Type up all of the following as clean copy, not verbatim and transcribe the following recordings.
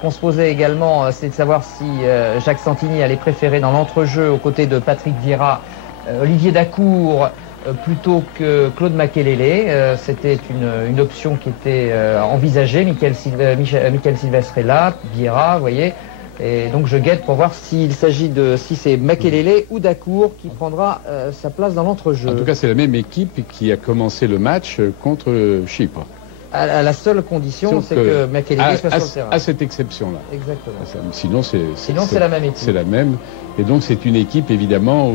qu'on se posait également, c'est de savoir si Jacques Santini allait préférer dans l'entrejeu aux côtés de Patrick Vieira Olivier Dacour plutôt que Claude Makelele. C'était une option qui était envisagée. Michael Sylvestre est là, Vieira, vous voyez. Et donc je guette pour voir si c'est Makelele ou Dacour qui prendra sa place dans l'entrejeu. En tout cas, c'est la même équipe qui a commencé le match contre Chypre. À la seule condition, c'est que Makelele soit sur le terrain. À cette exception-là. Exactement. Sinon, c'est la même équipe. C'est la même. Et donc, c'est une équipe, évidemment,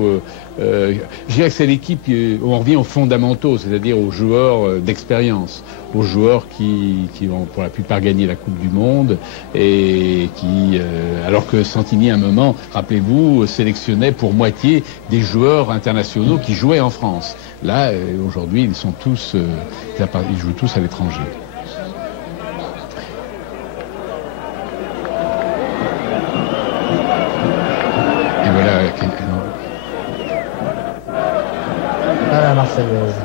je dirais que c'est l'équipe où on revient aux fondamentaux, c'est-à-dire aux joueurs d'expérience, aux joueurs qui ont pour la plupart gagné la Coupe du Monde et qui, alors que Santini, à un moment, rappelez-vous, sélectionnait pour moitié des joueurs internationaux qui jouaient en France. Là, aujourd'hui, ils jouent tous à l'étranger. Et voilà. À la Marseillaise.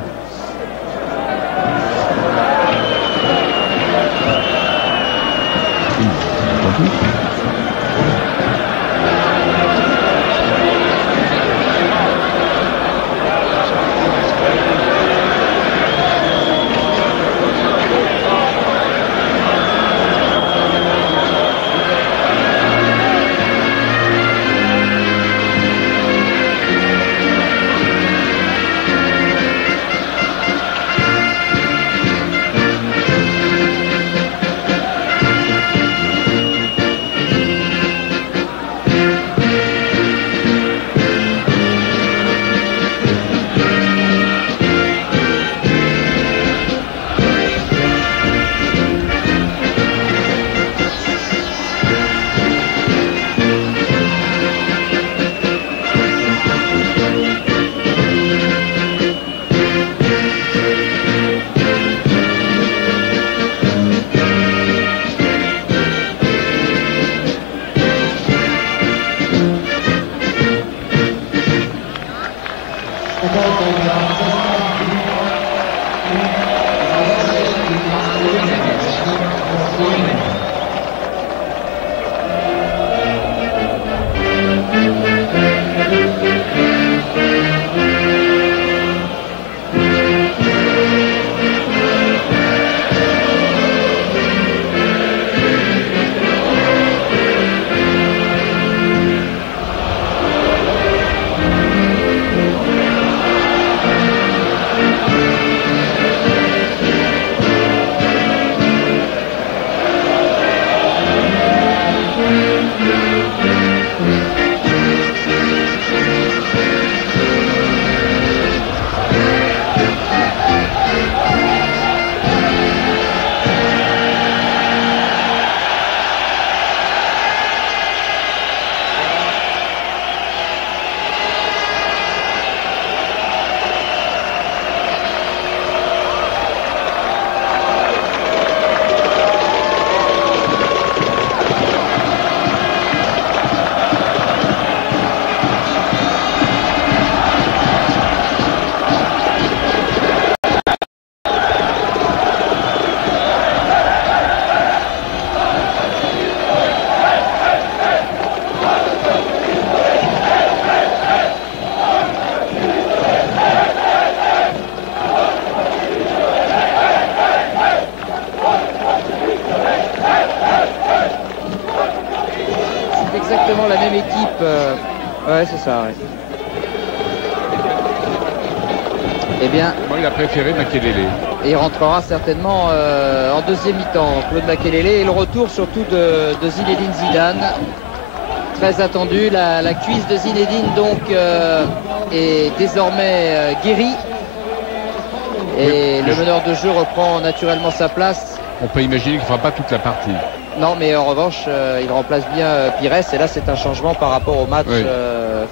La même équipe. Ouais, c'est ça. Ouais. Eh bien, moi, il a préféré Makelele. Et il rentrera certainement en deuxième mi-temps, Claude Makelele. Et le retour surtout de Zinedine Zidane. Très attendu. La cuisse de Zinedine donc est désormais guérie. Et le meneur de jeu reprend naturellement sa place. On peut imaginer qu'il ne fera pas toute la partie. Non, mais en revanche, il remplace bien Pires. Et là, c'est un changement par rapport au match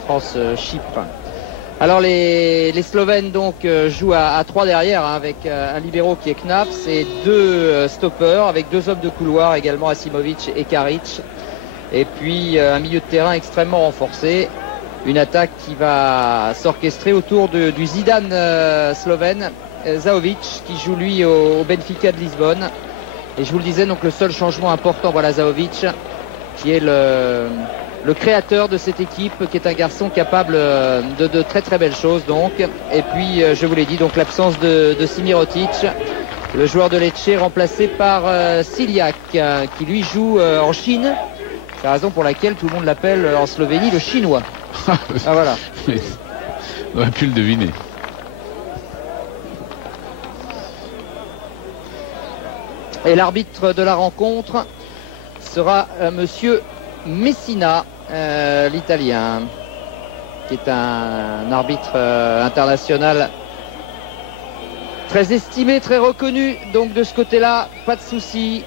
France-Chypre. Alors, les Slovènes donc jouent à 3 derrière, hein, avec un libéro qui est Knaps et 2 stoppeurs, avec 2 hommes de couloir également, Asimovic et Karic. Et puis, un milieu de terrain extrêmement renforcé. Une attaque qui va s'orchestrer autour du Zidane slovène, Zahovic, qui joue lui au Benfica de Lisbonne. Et je vous le disais, donc le seul changement important, voilà Zahovic, qui est le créateur de cette équipe, qui est un garçon capable de très très belles choses donc. Et puis je vous l'ai dit, donc l'absence de Simirotic, le joueur de Lecce, remplacé par Siliak, qui lui joue en Chine. C'est la raison pour laquelle tout le monde l'appelle en Slovénie le chinois. Ah voilà. On aurait pu le deviner. Et l'arbitre de la rencontre sera monsieur Messina, l'italien, qui est un arbitre international très estimé, très reconnu. Donc de ce côté-là, pas de souci.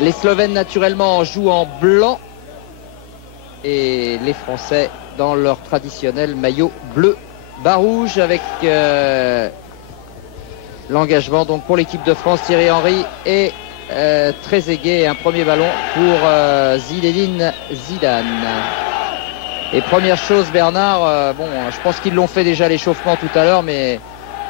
Les Slovènes naturellement jouent en blanc et les Français dans leur traditionnel maillot bleu bas rouge avec l'engagement donc pour l'équipe de France, Thierry Henry et Trezeguet, un premier ballon pour Zinedine Zidane. Et première chose, Bernard, bon, je pense qu'ils l'ont fait déjà l'échauffement tout à l'heure, mais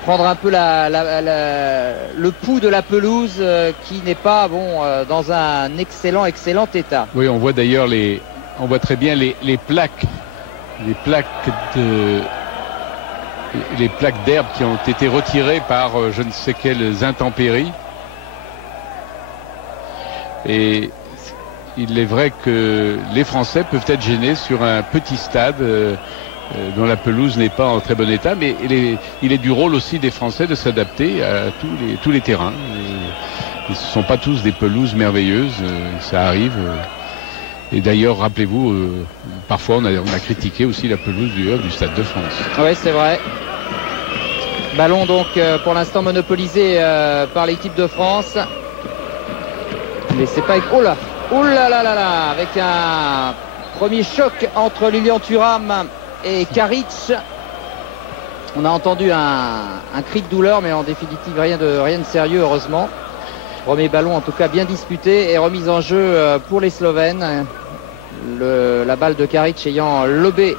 prendre un peu le pouls de la pelouse qui n'est pas bon dans un excellent état. Oui, on voit d'ailleurs on voit très bien les plaques d'herbe qui ont été retirées par je ne sais quelles intempéries. Et il est vrai que les Français peuvent être gênés sur un petit stade dont la pelouse n'est pas en très bon état, mais il est du rôle aussi des Français de s'adapter à tous les terrains. Ce ne sont pas tous des pelouses merveilleuses, ça arrive. Et d'ailleurs, rappelez-vous, parfois on a critiqué aussi la pelouse du Stade de France. Oui, c'est vrai. Ballon donc pour l'instant monopolisé par l'équipe de France. Mais c'est pas... Oh là là là là, avec un premier choc entre Lilian Thuram et Karic. On a entendu un cri de douleur, mais en définitive rien de sérieux, heureusement. Premier ballon en tout cas bien disputé et remise en jeu pour les Slovènes. La balle de Karic ayant lobé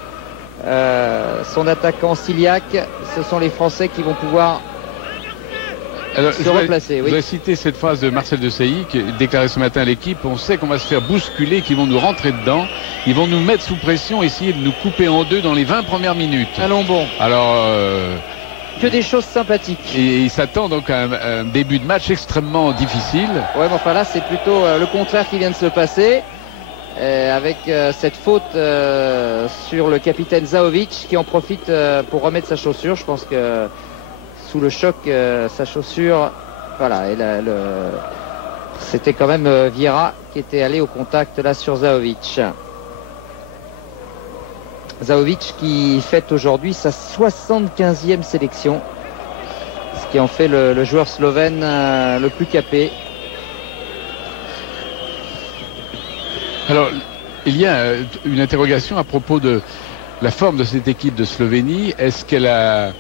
son attaquant Siliak. Ce sont les Français qui vont pouvoir se replacer. Je voudrais citer cette phrase de Marcel Desailly qui déclarait ce matin à l'équipe: on sait qu'on va se faire bousculer, qu'ils vont nous rentrer dedans, ils vont nous mettre sous pression, essayer de nous couper en deux dans les 20 premières minutes. Allons bon. Alors que des choses sympathiques. Et il s'attend donc à un début de match extrêmement difficile. Ouais, mais enfin là c'est plutôt le contraire qui vient de se passer. Avec cette faute sur le capitaine Zahovic qui en profite pour remettre sa chaussure. Je pense que sous le choc, sa chaussure, voilà, et c'était quand même Vieira qui était allé au contact là sur Zahovic. Zahovic qui fête aujourd'hui sa 75e sélection, ce qui en fait le joueur slovène le plus capé. Alors, il y a une interrogation à propos de la forme de cette équipe de Slovénie. Est-ce qu'elle a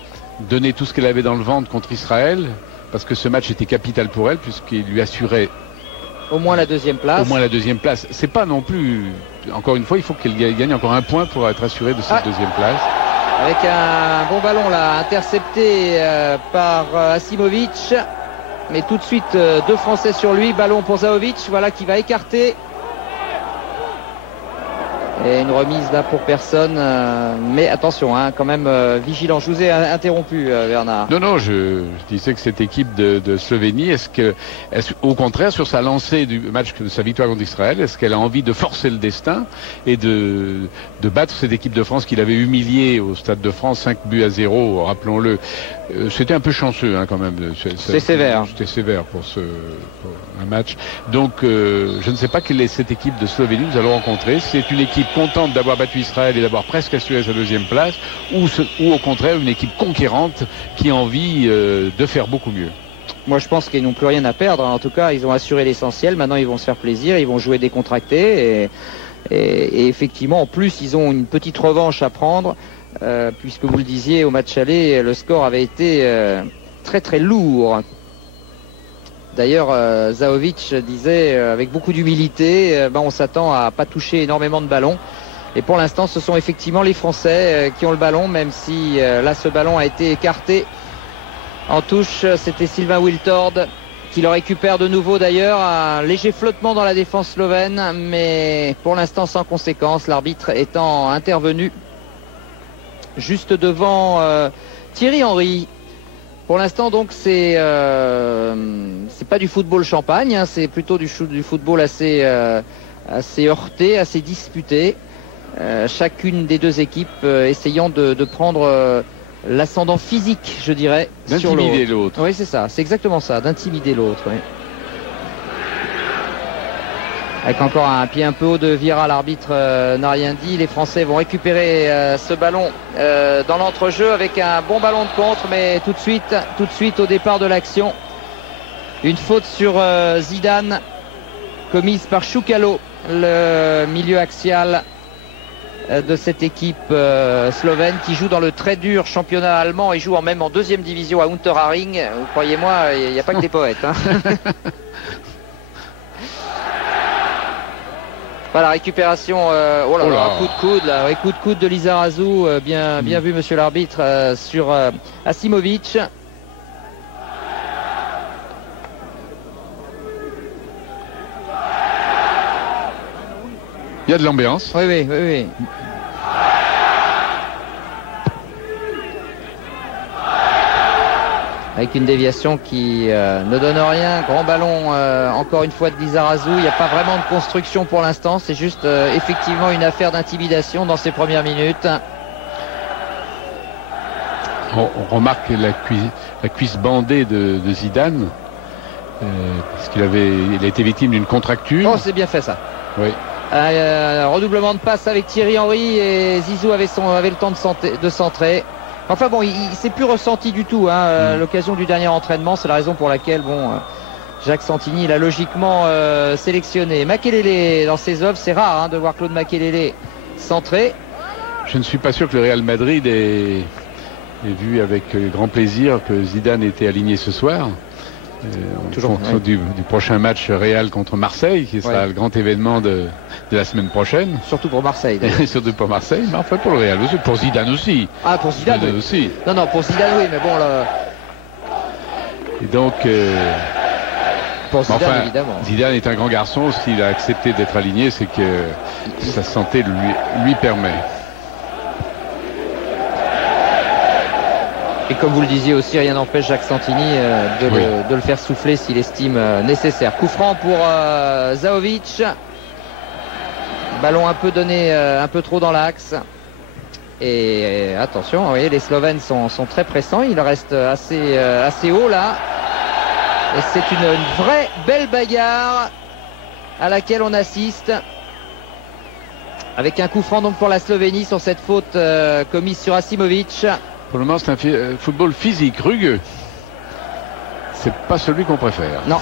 donné tout ce qu'elle avait dans le ventre contre Israël? Parce que ce match était capital pour elle, puisqu'il lui assurait au moins la deuxième place. Au moins la deuxième place. C'est pas non plus... Encore une fois, il faut qu'elle gagne encore un point pour être assurée de cette deuxième place. Avec un bon ballon là, intercepté par Asimovic. Mais tout de suite, deux Français sur lui. Ballon pour Zahovic, voilà, qui va écarter. Et une remise là pour personne, mais attention, hein, quand même vigilant. Je vous ai interrompu, Bernard. Non, je disais que cette équipe de Slovénie, au contraire, sur sa lancée du match, de sa victoire contre Israël, est-ce qu'elle a envie de forcer le destin et de battre cette équipe de France qu'il avait humiliée au Stade de France 5-0, rappelons-le. C'était un peu chanceux, hein, quand même. C'était sévère. C'était sévère pour un match. Donc, je ne sais pas quelle est cette équipe de Slovénie que nous allons rencontrer. C'est une équipe contente d'avoir battu Israël et d'avoir presque assuré sa deuxième place, ou au contraire une équipe conquérante qui a envie de faire beaucoup mieux. Moi je pense qu'ils n'ont plus rien à perdre. En tout cas, ils ont assuré l'essentiel. Maintenant, ils vont se faire plaisir, ils vont jouer décontractés et effectivement, en plus, ils ont une petite revanche à prendre. Puisque vous le disiez, au match aller, le score avait été très très lourd. D'ailleurs, Zahovic disait avec beaucoup d'humilité, on s'attend à pas toucher énormément de ballons. Et pour l'instant, ce sont effectivement les Français qui ont le ballon, même si là, ce ballon a été écarté en touche. C'était Sylvain Wiltord qui le récupère de nouveau d'ailleurs. Un léger flottement dans la défense slovène, mais pour l'instant sans conséquence, l'arbitre étant intervenu juste devant Thierry Henry. Pour l'instant donc c'est pas du football champagne, hein, c'est plutôt du football assez heurté, assez disputé. Chacune des deux équipes essayant de prendre l'ascendant physique, je dirais, sur l'autre. D'intimider l'autre. Oui, c'est ça, c'est exactement ça, d'intimider l'autre. Oui. Avec encore un pied un peu haut de Vieira, l'arbitre n'a rien dit. Les Français vont récupérer ce ballon dans l'entrejeu avec un bon ballon de contre, mais tout de suite au départ de l'action, une faute sur Zidane commise par Choukalo, le milieu axial de cette équipe slovène qui joue dans le très dur championnat allemand et joue même en deuxième division à Unterhaching. Vous croyez-moi, il n'y a pas que des poètes. Hein. Voilà, récupération, oh là là, un coup de coude là, ouais, coup de coude de Lizarazu, bien vu monsieur l'arbitre sur Asimovic. Il y a de l'ambiance. Oui. Avec une déviation qui ne donne rien. Grand ballon encore une fois de Lizarazu. Il n'y a pas vraiment de construction pour l'instant. C'est juste effectivement une affaire d'intimidation dans ces premières minutes. On remarque la cuisse bandée de Zidane. Parce qu'il a été victime d'une contracture. Oh, c'est bien fait ça. Oui. Redoublement de passe avec Thierry Henry et Zizou avait le temps de centrer. Enfin bon, il s'est plus ressenti du tout l'occasion du dernier entraînement. C'est la raison pour laquelle Jacques Santini l'a logiquement sélectionné. Makelele dans ses œuvres, c'est rare de voir Claude Makelele centrer. Je ne suis pas sûr que le Real Madrid ait vu avec grand plaisir que Zidane était aligné ce soir. Toujours du prochain match Real contre Marseille, qui sera le grand événement de la semaine prochaine. Surtout pour Marseille. Surtout pour Marseille, mais enfin pour le Real aussi, pour Zidane aussi. Ah, pour Zidane aussi. Non, pour Zidane oui, mais bon là. Et donc. Pour Zidane évidemment. Zidane est un grand garçon. S'il a accepté d'être aligné, c'est que sa santé lui permet. Et comme vous le disiez aussi, rien n'empêche Jacques Santini de le faire souffler s'il estime nécessaire. Coup franc pour Zahovic. Ballon un peu donné, un peu trop dans l'axe. Et attention, vous voyez, les Slovènes sont très pressants. Il reste assez haut là. Et c'est une vraie belle bagarre à laquelle on assiste. Avec un coup franc donc pour la Slovénie sur cette faute commise sur Asimovic. Pour le moment, c'est un football physique, rugueux. C'est pas celui qu'on préfère. Non.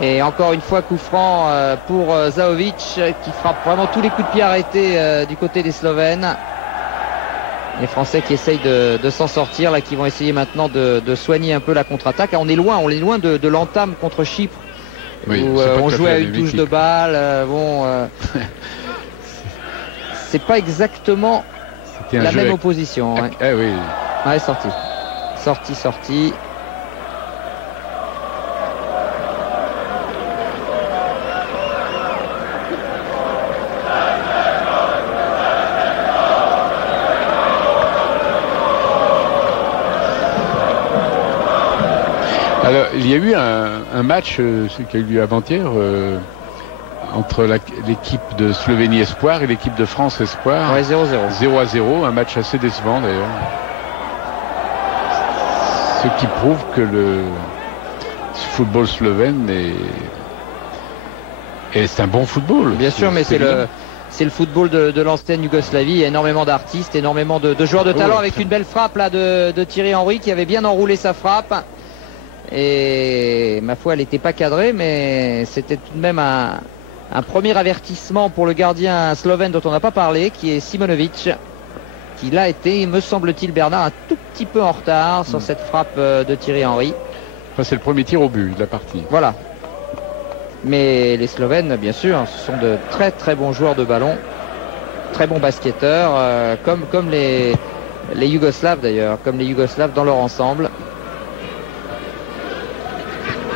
Et encore une fois, coup franc pour Zahovic qui frappe vraiment tous les coups de pied arrêtés du côté des Slovènes. Les Français qui essayent de s'en sortir, là, qui vont essayer maintenant de soigner un peu la contre-attaque. On est loin de l'entame contre Chypre. Oui, où on jouait à une touche de balle. C'est pas exactement la même opposition. Ah, ah oui. Ouais, sorti. Alors, il y a eu un match qui a eu lieu avant-hier entre l'équipe de Slovénie Espoir et l'équipe de France Espoir. Ouais, 0-0. 0-0, un match assez décevant d'ailleurs. Ce qui prouve que le football slovène c'est un bon football. Bien sûr, mais c'est le football de l'ancienne Yougoslavie. Il y a énormément d'artistes, énormément de joueurs de talent, avec une belle frappe là de Thierry Henry qui avait bien enroulé sa frappe. Et ma foi, elle n'était pas cadrée, mais c'était tout de même un premier avertissement pour le gardien slovène dont on n'a pas parlé, qui est Simonovic. Qui l'a été, me semble-t-il, Bernard, un tout petit peu en retard sur cette frappe de Thierry Henry. Enfin, c'est le premier tir au but de la partie. Voilà. Mais les Slovènes, bien sûr, ce sont de très très bons joueurs de ballon, très bons basketteurs, comme les Yougoslaves d'ailleurs, comme les Yougoslaves dans leur ensemble.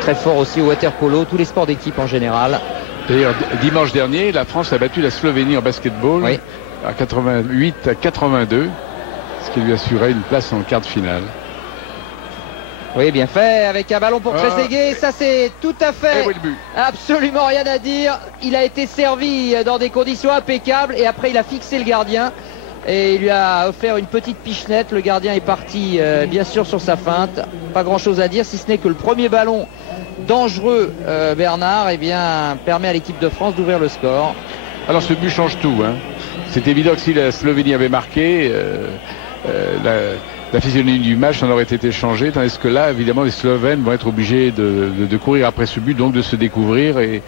très fort aussi au water polo, tous les sports d'équipe en général. D'ailleurs, dimanche dernier, la France a battu la Slovénie en basketball, oui, à 88-82, ce qui lui assurait une place en quart de finale. Oui, bien fait, avec un ballon pour Trezeguet, ça c'est tout à fait, absolument rien à dire. Il a été servi dans des conditions impeccables et après il a fixé le gardien et il lui a offert une petite pichenette. Le gardien est parti bien sûr sur sa feinte, pas grand chose à dire si ce n'est que le premier ballon dangereux, Bernard, eh bien, permet à l'équipe de France d'ouvrir le score. Alors ce but change tout, hein. C'est évident que si la Slovénie avait marqué, la physionomie du match en aurait été changée, tandis que là, évidemment, les Slovènes vont être obligés de courir après ce but, donc de se découvrir, et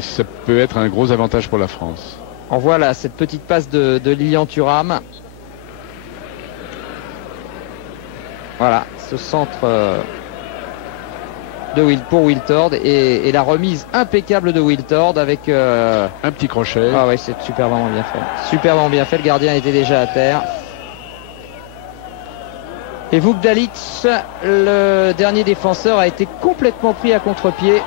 ça peut être un gros avantage pour la France. On voit là cette petite passe de Lilian Thuram. Voilà, ce centre pour Wiltord et la remise impeccable de Wiltord avec un petit crochet. Ah oui, c'est superbement bien fait. Superbement bien fait, le gardien était déjà à terre. Et Vukdalic, le dernier défenseur, a été complètement pris à contre-pied.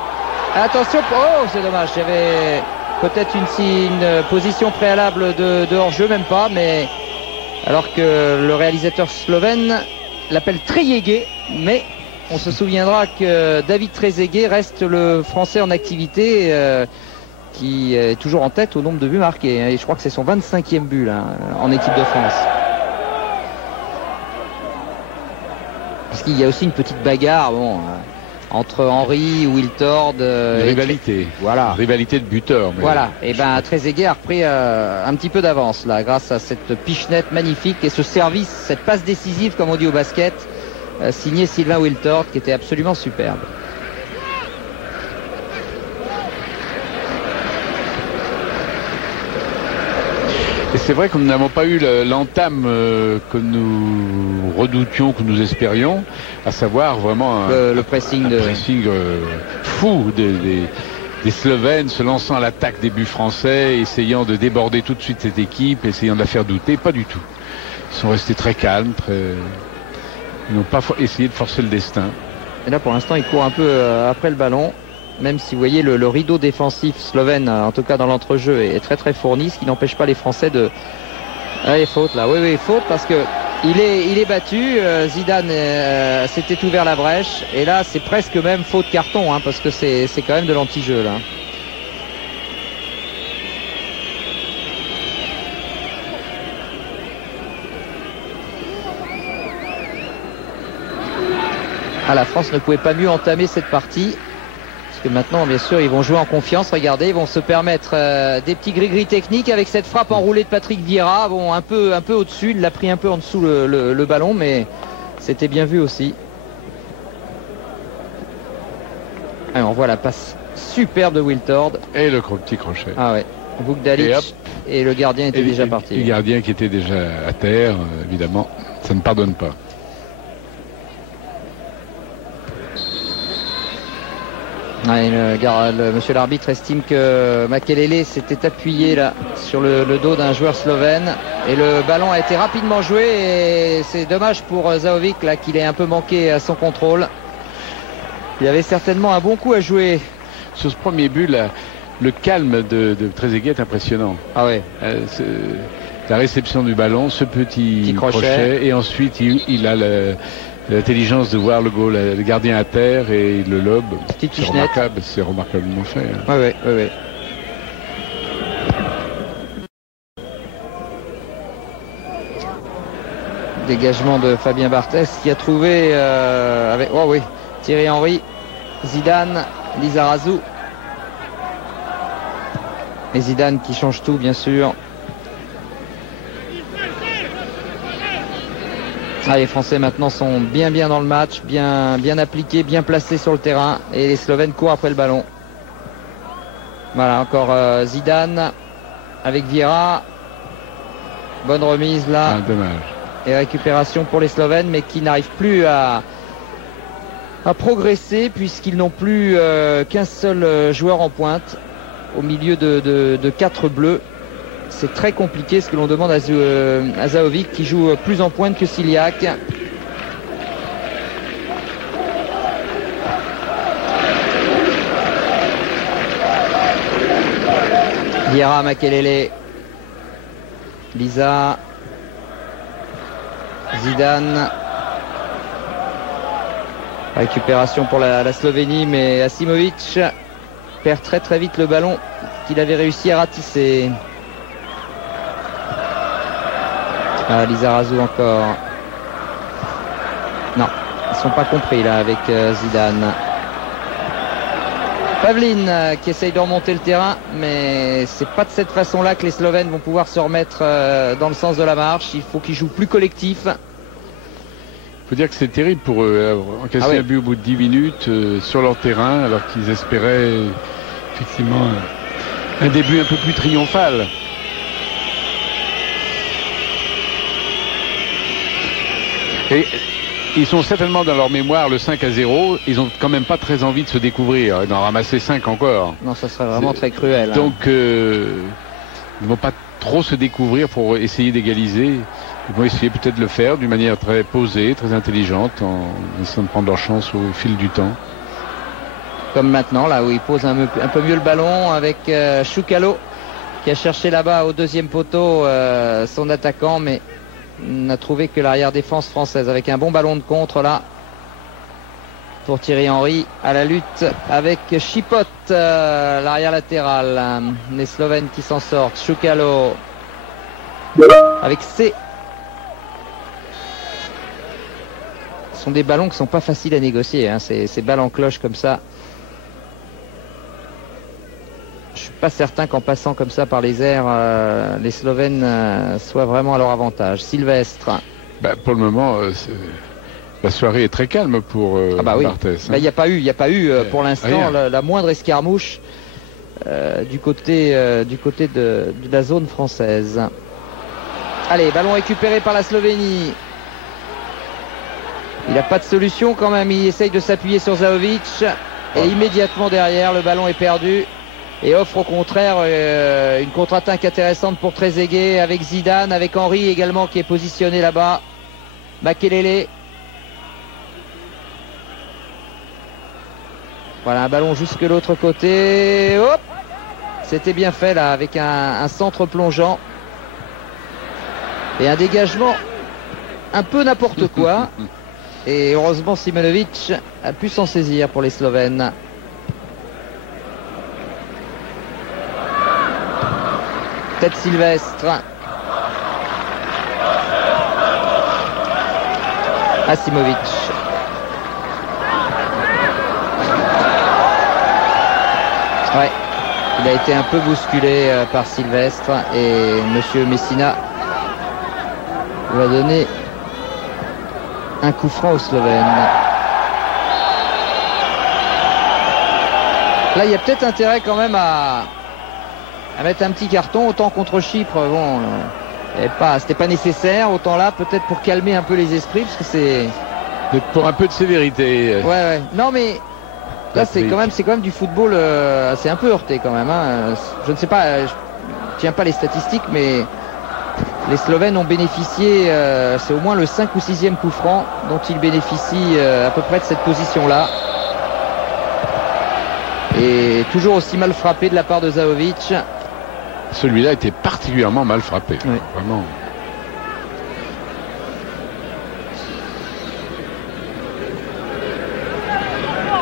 Attention, oh c'est dommage, il y avait peut-être une position préalable de hors-jeu, même pas, mais alors que le réalisateur slovène l'appelle Trezeguet, mais on se souviendra que David Trezeguet reste le Français en activité qui est toujours en tête au nombre de buts marqués. Et je crois que c'est son 25e but là, en équipe de France. Parce qu'il y a aussi une petite bagarre entre Henry, Wiltord. Rivalité. Voilà. Rivalité de buteurs. Voilà. Et ben Trezeguet a repris un petit peu d'avance là, grâce à cette pichenette magnifique et ce service, cette passe décisive comme on dit au basket. Signé Sylvain Wiltord qui était absolument superbe. Et c'est vrai que nous n'avons pas eu l'entame que nous redoutions, que nous espérions, à savoir vraiment le pressing, fou des Slovènes se lançant à l'attaque des buts français, essayant de déborder tout de suite cette équipe, essayant de la faire douter. Pas du tout. Ils sont restés très calmes, ils n'ont pas essayé de forcer le destin. Et là pour l'instant il court un peu après le ballon, même si vous voyez le rideau défensif slovène, en tout cas dans l'entrejeu, est très très fourni, ce qui n'empêche pas les Français de... Ah, il y a faute là, oui faute parce que il est battu, Zidane s'était ouvert la brèche et là c'est presque même faute carton hein, parce que c'est quand même de l'anti-jeu là. Ah, la France ne pouvait pas mieux entamer cette partie. Parce que maintenant, bien sûr, ils vont jouer en confiance. Regardez, ils vont se permettre des petits gris-gris techniques avec cette frappe enroulée de Patrick Vieira. Bon, un peu au-dessus. Il l'a pris un peu en dessous le ballon, mais c'était bien vu aussi. Allez, on voit la passe superbe de Wiltord. Et le petit crochet. Ah ouais. Vukdalic et le gardien était déjà parti. Le gardien qui était déjà à terre, évidemment. Ça ne pardonne pas. Ouais, monsieur l'arbitre estime que Makelele s'était appuyé là sur le dos d'un joueur slovène et le ballon a été rapidement joué et c'est dommage pour Zahovic là qu'il ait un peu manqué à son contrôle. Il y avait certainement un bon coup à jouer. Sur ce premier but là, le calme de Trezeguet est impressionnant. Ah ouais. La réception du ballon, ce petit crochet et ensuite il a l'intelligence de voir le gardien à terre et le lobe. C'est remarquablement fait. Hein. Ouais. Dégagement de Fabien Barthès qui a trouvé Thierry Henry, Zidane, Lizarazu. Et Zidane qui change tout bien sûr. Ah, les Français maintenant sont bien dans le match, bien appliqués, bien placés sur le terrain et les Slovènes courent après le ballon. Voilà, encore Zidane avec Vieira. Bonne remise là. Ah, dommage. Et récupération pour les Slovènes, mais qui n'arrivent plus à progresser puisqu'ils n'ont plus qu'un seul joueur en pointe au milieu de 4 bleus. C'est très compliqué ce que l'on demande à Zahovic qui joue plus en pointe que Ciliac. Vieira, Makelele, Lisa, Zidane. Récupération pour la Slovénie, mais Asimovic perd très vite le ballon qu'il avait réussi à ratisser. Ah, Lizarazu encore. Non, ils sont pas compris là avec Zidane. Pavlin qui essaye de remonter le terrain, mais c'est pas de cette façon-là que les Slovènes vont pouvoir se remettre dans le sens de la marche. Il faut qu'ils jouent plus collectif. Il faut dire que c'est terrible pour eux, encaisser un but au bout de 10 minutes sur leur terrain, alors qu'ils espéraient effectivement un début un peu plus triomphal. Et ils sont certainement dans leur mémoire le 5-0. Ils ont quand même pas très envie de se découvrir, d'en ramasser 5 encore. Non, ça serait vraiment très cruel. Donc, ils ne vont pas trop se découvrir pour essayer d'égaliser. Ils vont essayer peut-être de le faire d'une manière très posée, très intelligente, en essayant de prendre leur chance au fil du temps. Comme maintenant, là où il pose un peu mieux le ballon avec Choukalo, qui a cherché là-bas au deuxième poteau son attaquant, mais n'a trouvé que l'arrière-défense française avec un bon ballon de contre là pour Thierry Henry à la lutte avec Chipot, l'arrière latéral. Les Slovènes qui s'en sortent. Choukalo avec C. Ce sont des ballons qui sont pas faciles à négocier, hein. Ces balles en cloche comme ça. Je suis pas certain qu'en passant comme ça par les airs, les Slovènes soient vraiment à leur avantage. Sylvestre. Pour le moment, la soirée est très calme pour Barthès. Il n'y a pas eu pour l'instant la moindre escarmouche du côté de la zone française. Allez, ballon récupéré par la Slovénie. Il n'a pas de solution quand même. Il essaye de s'appuyer sur Zahovic. Et immédiatement derrière, le ballon est perdu. Et offre au contraire une contre-attaque intéressante pour Trezeguet avec Zidane, avec Henry également qui est positionné là-bas. Makelele. Voilà un ballon jusque l'autre côté. Hop, c'était bien fait là avec un centre plongeant. Et un dégagement un peu n'importe quoi. Et heureusement Simonovic a pu s'en saisir pour les Slovènes. Tête Sylvestre. Asimovic. Ouais, il a été un peu bousculé par Sylvestre et Monsieur Messina va donner un coup franc aux Slovènes. Là, il y a peut-être intérêt quand même à mettre un petit carton. Autant contre Chypre, bon, c'était pas nécessaire. Autant là, peut-être pour calmer un peu les esprits, parce que c'est pour un peu de sévérité. Ouais. Non, mais là, c'est quand même du football. C'est un peu heurté quand même. Hein. Je ne sais pas, je tiens pas les statistiques, mais les Slovènes ont bénéficié. C'est au moins le 5 ou 6e coup franc dont ils bénéficient à peu près de cette position-là. Et toujours aussi mal frappé de la part de Zahovic. Celui-là était particulièrement mal frappé. Oui. Vraiment.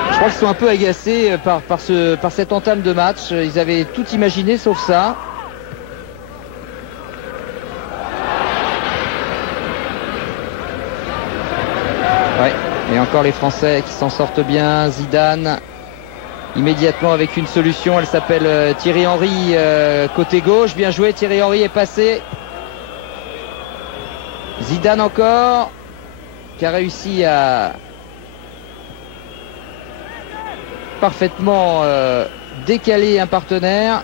Je crois qu'ils sont un peu agacés par cette entame de match. Ils avaient tout imaginé sauf ça. Ouais. Et encore les Français qui s'en sortent bien. Zidane. Immédiatement avec une solution, elle s'appelle Thierry Henry côté gauche, bien joué, Thierry Henry est passé. Zidane encore, qui a réussi à parfaitement décaler un partenaire.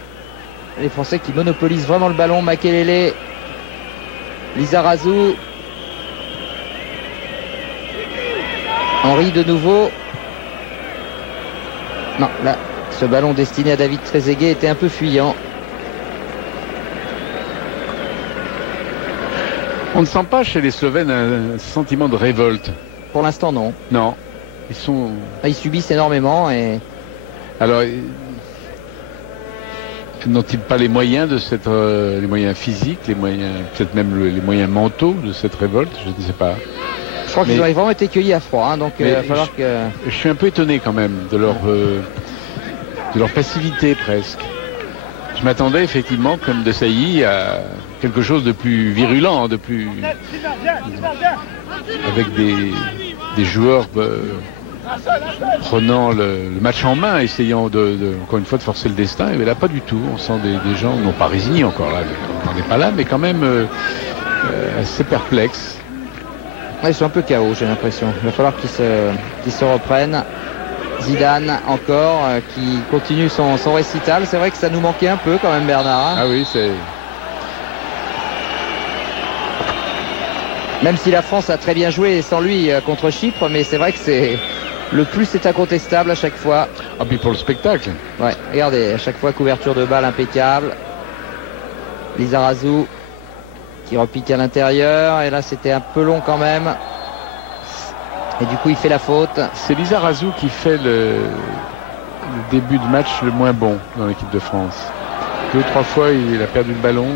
Les Français qui monopolisent vraiment le ballon. Makelele, Lizarazu, Henry de nouveau. Non, là, ce ballon destiné à David Trezeguet était un peu fuyant. On ne sent pas chez les Slovènes un sentiment de révolte. Pour l'instant, non. Non. Ils subissent énormément et... Alors, N'ont-ils pas les moyens de les moyens physiques, les moyens, peut-être même les moyens mentaux de cette révolte? Je ne sais pas. Je crois qu'ils ont vraiment été cueillis à froid, hein, donc il va falloir que... Je suis un peu étonné quand même de leur passivité presque. Je m'attendais effectivement, comme de Sailly, à quelque chose de plus virulent, avec des joueurs prenant le match en main, essayant encore une fois de forcer le destin. Et là, pas du tout. On sent des gens, non pas résignés encore là, on n'en est pas là, mais quand même assez perplexes. Ouais, ils sont un peu KO, j'ai l'impression. Il va falloir qu'ils se reprennent. Zidane encore, qui continue son récital. C'est vrai que ça nous manquait un peu quand même, Bernard. Hein. Ah oui, c'est... Même si la France a très bien joué sans lui contre Chypre, mais c'est vrai que le plus est incontestable à chaque fois. Ah, puis pour le spectacle. Ouais, regardez, à chaque fois couverture de balle impeccable. Lizarazu qui repique à l'intérieur, et là c'était un peu long quand même. Et du coup il fait la faute. C'est Lizarazu qui fait le début de match le moins bon dans l'équipe de France. 2 ou 3 fois il a perdu le ballon.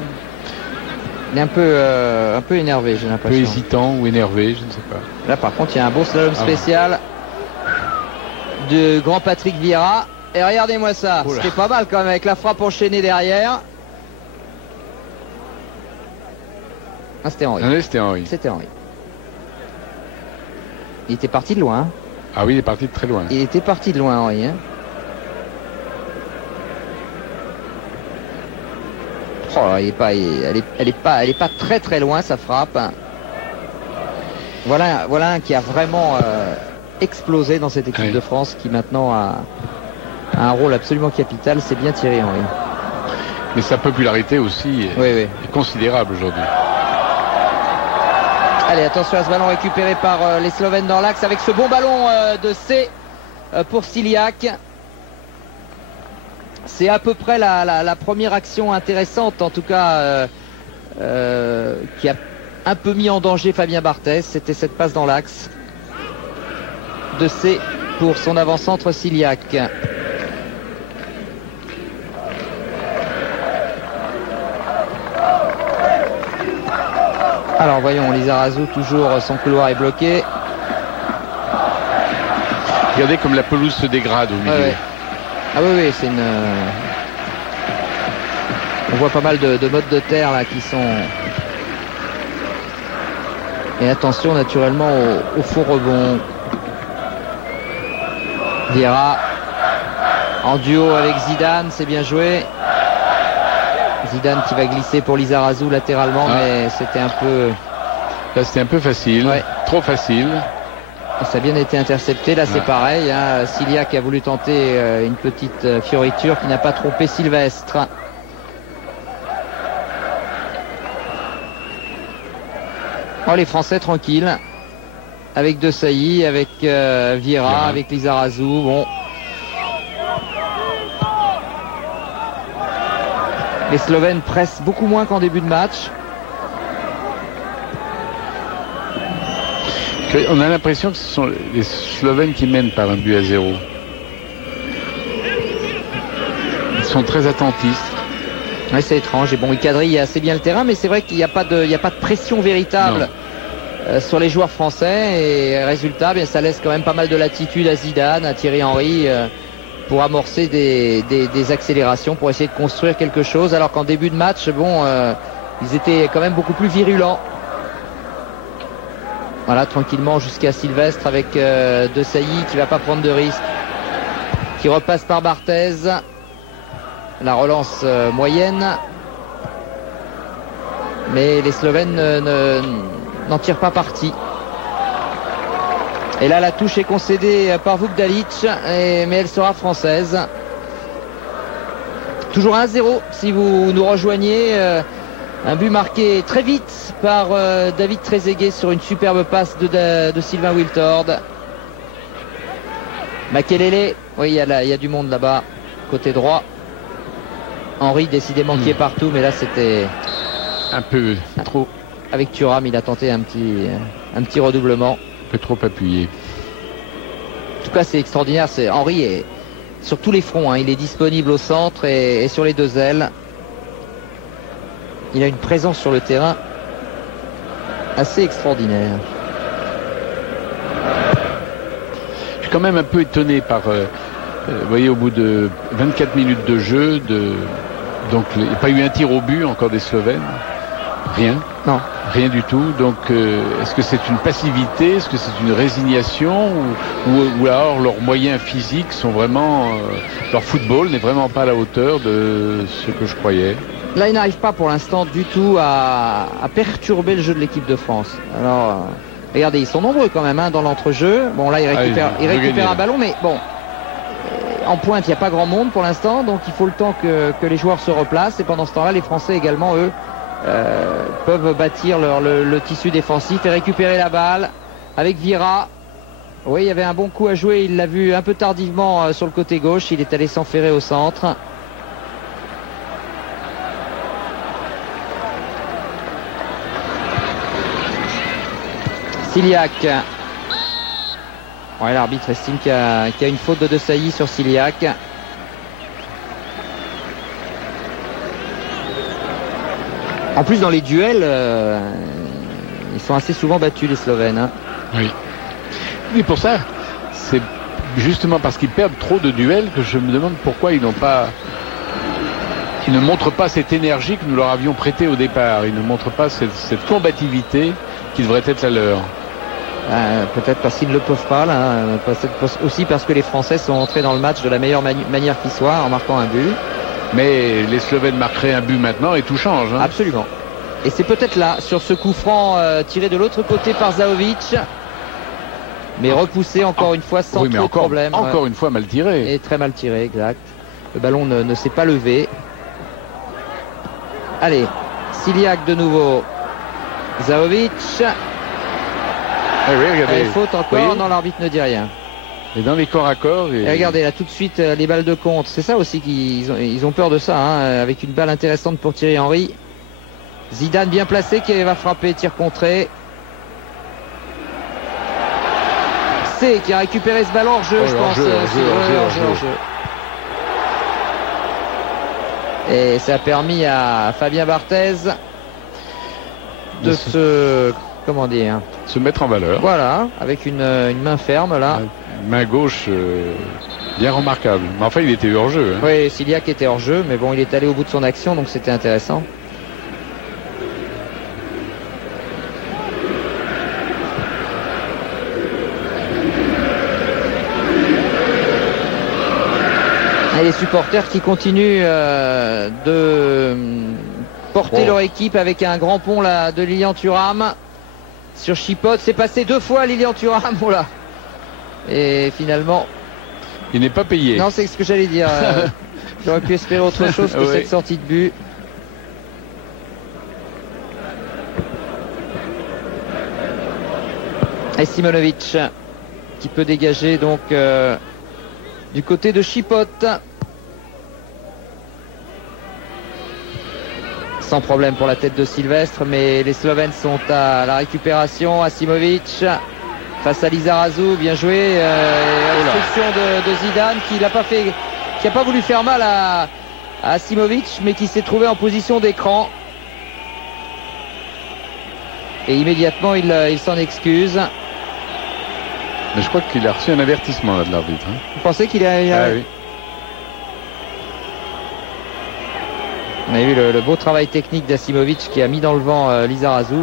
Il est un peu énervé, j'ai l'impression. Un peu hésitant ou énervé, je ne sais pas. Là par contre il y a un beau slalom spécial de grand Patrick Vieira. Et regardez-moi ça, c'était pas mal quand même avec la frappe enchaînée derrière. Ah, c'était Henry. Ah, c'était Henry. C'était Henry. Il était parti de loin. Ah oui, il est parti de très loin. Il était parti de loin, Henry. Hein. Oh, elle est pas très très loin, sa frappe. Voilà un qui a vraiment explosé dans cette équipe de France, qui maintenant a un rôle absolument capital. C'est bien Thierry Henry. Mais sa popularité aussi est considérable aujourd'hui. Allez, attention à ce ballon récupéré par les Slovènes dans l'axe avec ce bon ballon de C pour Ciliac. C'est à peu près la première action intéressante, en tout cas, qui a un peu mis en danger Fabien Barthez. C'était cette passe dans l'axe de C pour son avant-centre Ciliac. Alors voyons, Lizarazu, toujours son couloir est bloqué. Regardez comme la pelouse se dégrade au milieu. Ouais. Ah oui, c'est une... On voit pas mal de modes de terre là qui sont... Et attention naturellement au faux rebond. Vieira en duo avec Zidane, c'est bien joué. Zidane qui va glisser pour Lizarazu latéralement, mais c'était un peu... Là c'était un peu facile, trop facile. Et ça a bien été intercepté, là c'est pareil. Hein. Ciliac a voulu tenter une petite fioriture qui n'a pas trompé Sylvestre. Oh, les Français tranquilles. Avec De Sailly, avec Vieira, avec Lizarazu. Bon. Les Slovènes pressent beaucoup moins qu'en début de match. On a l'impression que ce sont les Slovènes qui mènent par 1-0. Ils sont très attentifs. Oui, c'est étrange. Et bon, il quadrille assez bien le terrain, mais c'est vrai qu'il n'y a pas de pression véritable sur les joueurs français. Et résultat, bien, ça laisse quand même pas mal de latitude à Zidane, à Thierry Henry, pour amorcer des accélérations, pour essayer de construire quelque chose. Alors qu'en début de match, bon, ils étaient quand même beaucoup plus virulents. Voilà, tranquillement jusqu'à Sylvestre avec De Sailly qui va pas prendre de risque, qui repasse par Barthez. La relance moyenne, mais les Slovènes n'en tirent pas parti. Et là la touche est concédée par Vukdalic, mais elle sera française. Toujours 1-0 si vous nous rejoignez. Un but marqué très vite par David Trezeguet sur une superbe passe de Sylvain Wiltord. Makelele, oui, il y a du monde là-bas, côté droit. Henry décidément qui est partout, mais là c'était un peu trop. Avec Thuram, il a tenté un petit redoublement. Un peu trop appuyé. En tout cas, c'est extraordinaire. Henry sur tous les fronts, hein. Il est disponible au centre et sur les deux ailes. Il a une présence sur le terrain assez extraordinaire. Je suis quand même un peu étonné par, vous voyez, au bout de 24 minutes de jeu, donc il n'y a pas eu un tir au but encore des Slovènes. Rien. Non. Rien du tout. Donc, est-ce que c'est une passivité? Est-ce que c'est une résignation? Ou alors leurs moyens physiques sont vraiment... leur football n'est vraiment pas à la hauteur de ce que je croyais. Là, il n'arrive pas pour l'instant du tout à perturber le jeu de l'équipe de France. Alors, regardez, ils sont nombreux quand même, hein, dans l'entrejeu. Bon, là, il récupère un ballon, mais bon... En pointe, il n'y a pas grand monde pour l'instant, donc il faut le temps que les joueurs se replacent. Et pendant ce temps-là, les Français également, eux, peuvent bâtir le tissu défensif et récupérer la balle avec Vieira. Oui, il y avait un bon coup à jouer, il l'a vu un peu tardivement sur le côté gauche, il est allé s'enferrer au centre. Ciliac. Ouais, l'arbitre estime qu'il y a une faute de Desailly sur Ciliac. En plus, dans les duels, ils sont assez souvent battus, les Slovènes. Hein. Oui. Oui, pour ça, c'est justement parce qu'ils perdent trop de duels que je me demande pourquoi ils ne montrent pas cette énergie que nous leur avions prêtée au départ. Ils ne montrent pas cette combativité qui devrait être la leur. Peut-être parce qu'ils ne le peuvent pas, là. Aussi parce que les Français sont entrés dans le match de la meilleure manière qui soit, en marquant un but. Mais les Slovènes marqueraient un but maintenant et tout change. Hein. Absolument. Et c'est peut-être là, sur ce coup franc tiré de l'autre côté par Zahovic, mais repoussé encore une fois sans trop de problème. Encore une fois mal tiré. Et très mal tiré, exact. Le ballon ne s'est pas levé. Allez, Ciliac de nouveau. Zahovic. Ah oui, regardez. Faute encore, non, l'arbitre ne dit rien. Et dans les corps à corps. Et regardez là tout de suite les balles de contre. C'est ça aussi qu'ils ont peur de ça, hein, avec une balle intéressante pour Thierry Henry. Zidane bien placé qui va frapper, tir contré. C qui a récupéré ce ballon hors jeu, je pense. Hors jeu. Et ça a permis à Fabien Barthez de se mettre en valeur. Voilà, avec une main ferme là. Main gauche bien remarquable. Mais enfin, il était hors jeu. Hein. Oui, Ciliac était hors jeu, mais bon, il est allé au bout de son action, donc c'était intéressant. Et les supporters qui continuent de porter leur équipe avec un grand pont là, de Lilian Thuram sur Chipote. C'est passé 2 fois Lilian Thuram. Oh là. Et finalement... Il n'est pas payé. Non, c'est ce que j'allais dire. J'aurais pu espérer autre chose que cette sortie de but. Et Simonovic qui peut dégager donc du côté de Chipote. Sans problème pour la tête de Sylvestre, mais les Slovènes sont à la récupération. Asimovic face à Lizarazu, bien joué. Instruction de Zidane qui n'a pas voulu faire mal à Asimovic, mais qui s'est trouvé en position d'écran. Et immédiatement il s'en excuse. Mais je crois qu'il a reçu un avertissement là, de l'arbitre. Hein. Vous pensez qu'il a... Ah, oui. On a vu le beau travail technique d'Asimovic qui a mis dans le vent Lizarazu.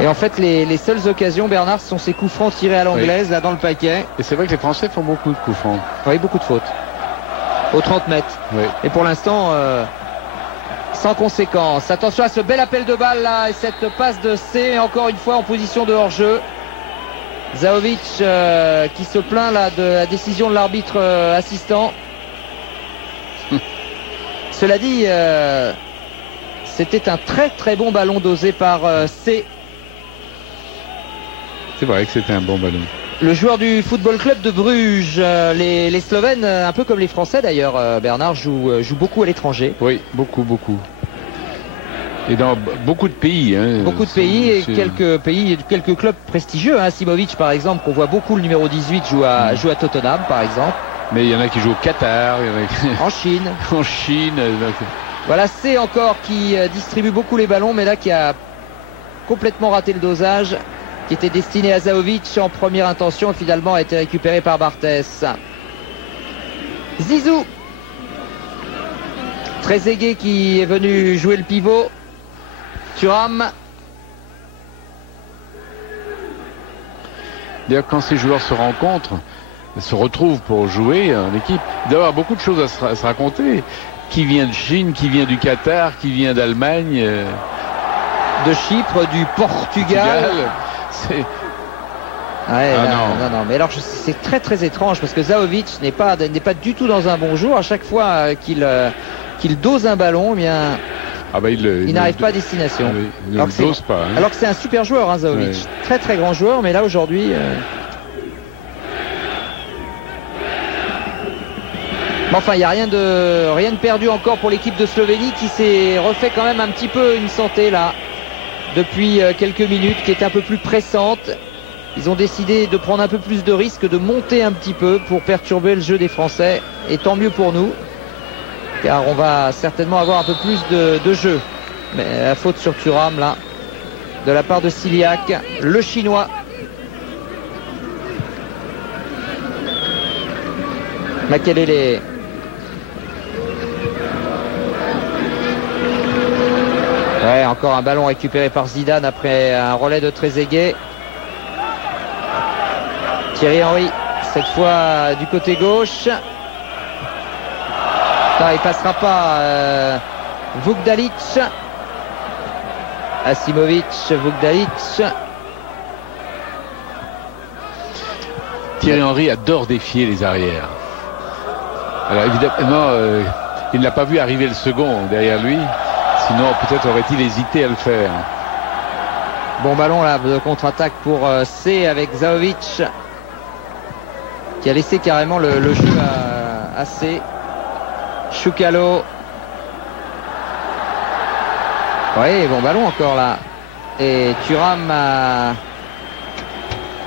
Et en fait, les seules occasions, Bernard, sont ces coups francs tirés à l'anglaise, là dans le paquet. Et c'est vrai que les Français font beaucoup de coups francs. Oui, beaucoup de fautes. Au 30 mètres. Oui. Et pour l'instant, sans conséquence. Attention à ce bel appel de balle là et cette passe de C, encore une fois en position de hors-jeu. Zahovic qui se plaint là de la décision de l'arbitre assistant. Cela dit, c'était un très très bon ballon dosé par C. C'est vrai que c'était un bon ballon. Le joueur du Football Club de Bruges, les Slovènes, un peu comme les Français d'ailleurs, Bernard, jouent beaucoup à l'étranger. Oui, beaucoup. Et dans beaucoup de pays. Hein, beaucoup de pays et quelques clubs prestigieux. Hein. Simovic, par exemple, qu'on voit beaucoup, le numéro 18, joue à Tottenham, par exemple. Mais il y en a qui jouent au Qatar. Il y en a qui... En Chine. En Chine. Voilà, c'est encore qui distribue beaucoup les ballons, mais là qui a complètement raté le dosage, qui était destiné à Zahovic en première intention, et finalement a été récupéré par Barthès. Zizou. Trezeguet qui est venu jouer le pivot. Thuram. D'ailleurs, quand ces joueurs se rencontrent, se retrouvent pour jouer en équipe, il doit y avoir beaucoup de choses à se raconter. Qui vient de Chine, qui vient du Qatar, qui vient d'Allemagne, de Chypre, du Portugal. C'est... Ouais, non. Mais alors c'est très très étrange parce que Zahovic n'est pas du tout dans un bon jour. À chaque fois qu'il dose un ballon, eh bien, il n'arrive pas à destination. Il ne dose pas. Hein. Alors que c'est un super joueur, hein, Zahovic. Ouais. Très très grand joueur, mais là aujourd'hui. Mais enfin, il n'y a rien de perdu encore pour l'équipe de Slovénie qui s'est refait quand même un petit peu une santé là depuis quelques minutes, qui est un peu plus pressante. Ils ont décidé de prendre un peu plus de risques, de monter un petit peu pour perturber le jeu des Français. Et tant mieux pour nous, car on va certainement avoir un peu plus de jeu. Mais la faute sur Thuram là, de la part de Siliac, le Chinois. Makelele. Ouais, encore un ballon récupéré par Zidane après un relais de Trezeguet. Thierry Henry, cette fois du côté gauche. Ça, il passera pas. Vukdalic. Asimovic, Vukdalic. Thierry Henry adore défier les arrières. Alors évidemment, il n'a pas vu arriver le second derrière lui. Sinon, peut-être aurait-il hésité à le faire. Bon ballon là de contre-attaque pour C avec Zahovic, qui a laissé carrément le jeu à C. Choukalo. Oui, bon ballon encore là. Et Thuram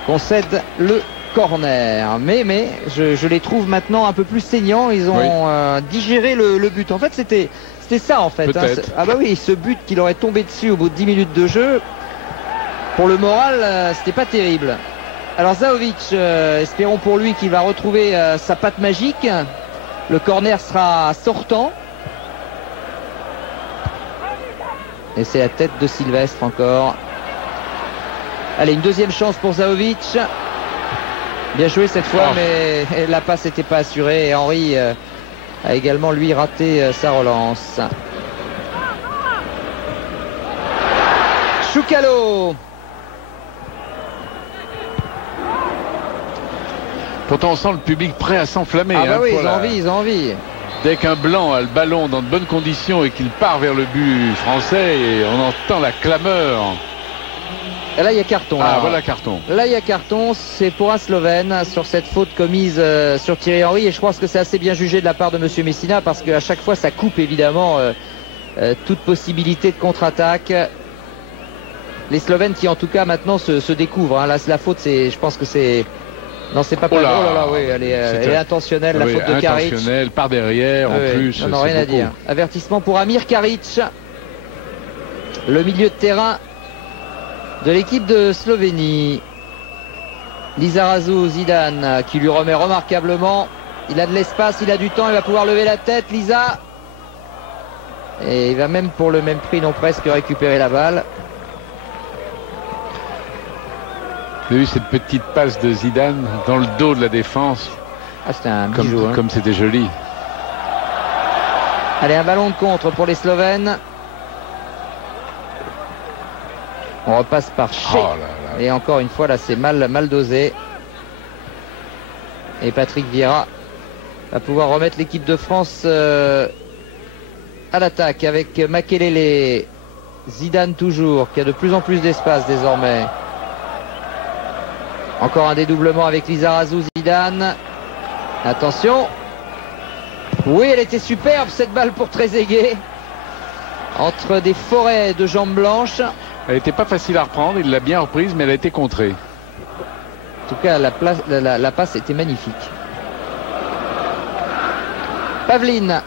concède le corner. Mais je les trouve maintenant un peu plus saignants. Ils ont digéré le but. En fait, c'était ça en fait. Hein. Ah bah oui, ce but qu'il aurait tombé dessus au bout de 10 minutes de jeu, pour le moral, c'était pas terrible. Alors Zahovic, espérons pour lui qu'il va retrouver sa patte magique. Le corner sera sortant. Et c'est la tête de Sylvestre encore. Allez, une deuxième chance pour Zahovic. Bien joué cette fois, mais la passe n'était pas assurée. Et Henry a également lui raté sa relance. Choukalo. Pourtant on sent le public prêt à s'enflammer. Ah bah oui, ils ont envie. Dès qu'un blanc a le ballon dans de bonnes conditions et qu'il part vers le but français, et on entend la clameur. Et là il y a carton. Ah voilà carton. Là il y a carton, c'est pour un Slovène sur cette faute commise sur Thierry Henry, et je pense que c'est assez bien jugé de la part de Monsieur Messina, parce qu'à chaque fois ça coupe évidemment toute possibilité de contre-attaque. Les Slovènes qui en tout cas maintenant se découvrent. Hein. Là la faute, je pense que c'est... Non, c'est pas oh là, oui, elle est intentionnelle, la faute de Karic. Intentionnelle, par derrière en plus. Non, rien à dire. Avertissement pour Amir Karic, le milieu de terrain de l'équipe de Slovénie. Lizarazu, Zidane qui lui remet remarquablement. Il a de l'espace, il a du temps, il va pouvoir lever la tête. Lisa. Et il va même pour le même prix, non presque, récupérer la balle. Vous avez vu cette petite passe de Zidane dans le dos de la défense. Ah, c'était un bijou, comme c'était joli. Allez, un ballon de contre pour les Slovènes. On repasse par Shea. Oh là là. Et encore une fois, là, c'est mal dosé. Et Patrick Vieira va pouvoir remettre l'équipe de France à l'attaque avec Makelele. Zidane toujours, qui a de plus en plus d'espace désormais. Encore un dédoublement avec Lizarazu, Zidane. Attention. Oui, elle était superbe cette balle pour Trezeguet. entre des forêts de jambes blanches. Elle n'était pas facile à reprendre, il l'a bien reprise, mais elle a été contrée. En tout cas, la passe était magnifique. Pavlin.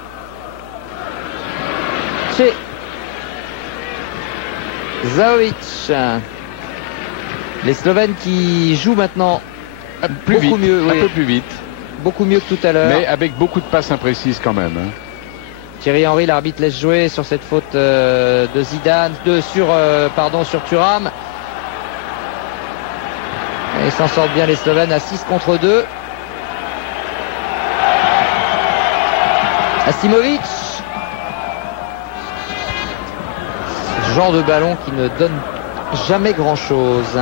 Chez Zaovic. Les Slovènes qui jouent maintenant beaucoup mieux, un peu plus vite. Beaucoup mieux que tout à l'heure. Mais avec beaucoup de passes imprécises quand même. Hein. Thierry Henry, l'arbitre laisse jouer sur cette faute de Zidane, sur Thuram. Et s'en sortent bien les Slovènes à 6 contre 2. Asimovic. Ce genre de ballon qui ne donne jamais grand chose.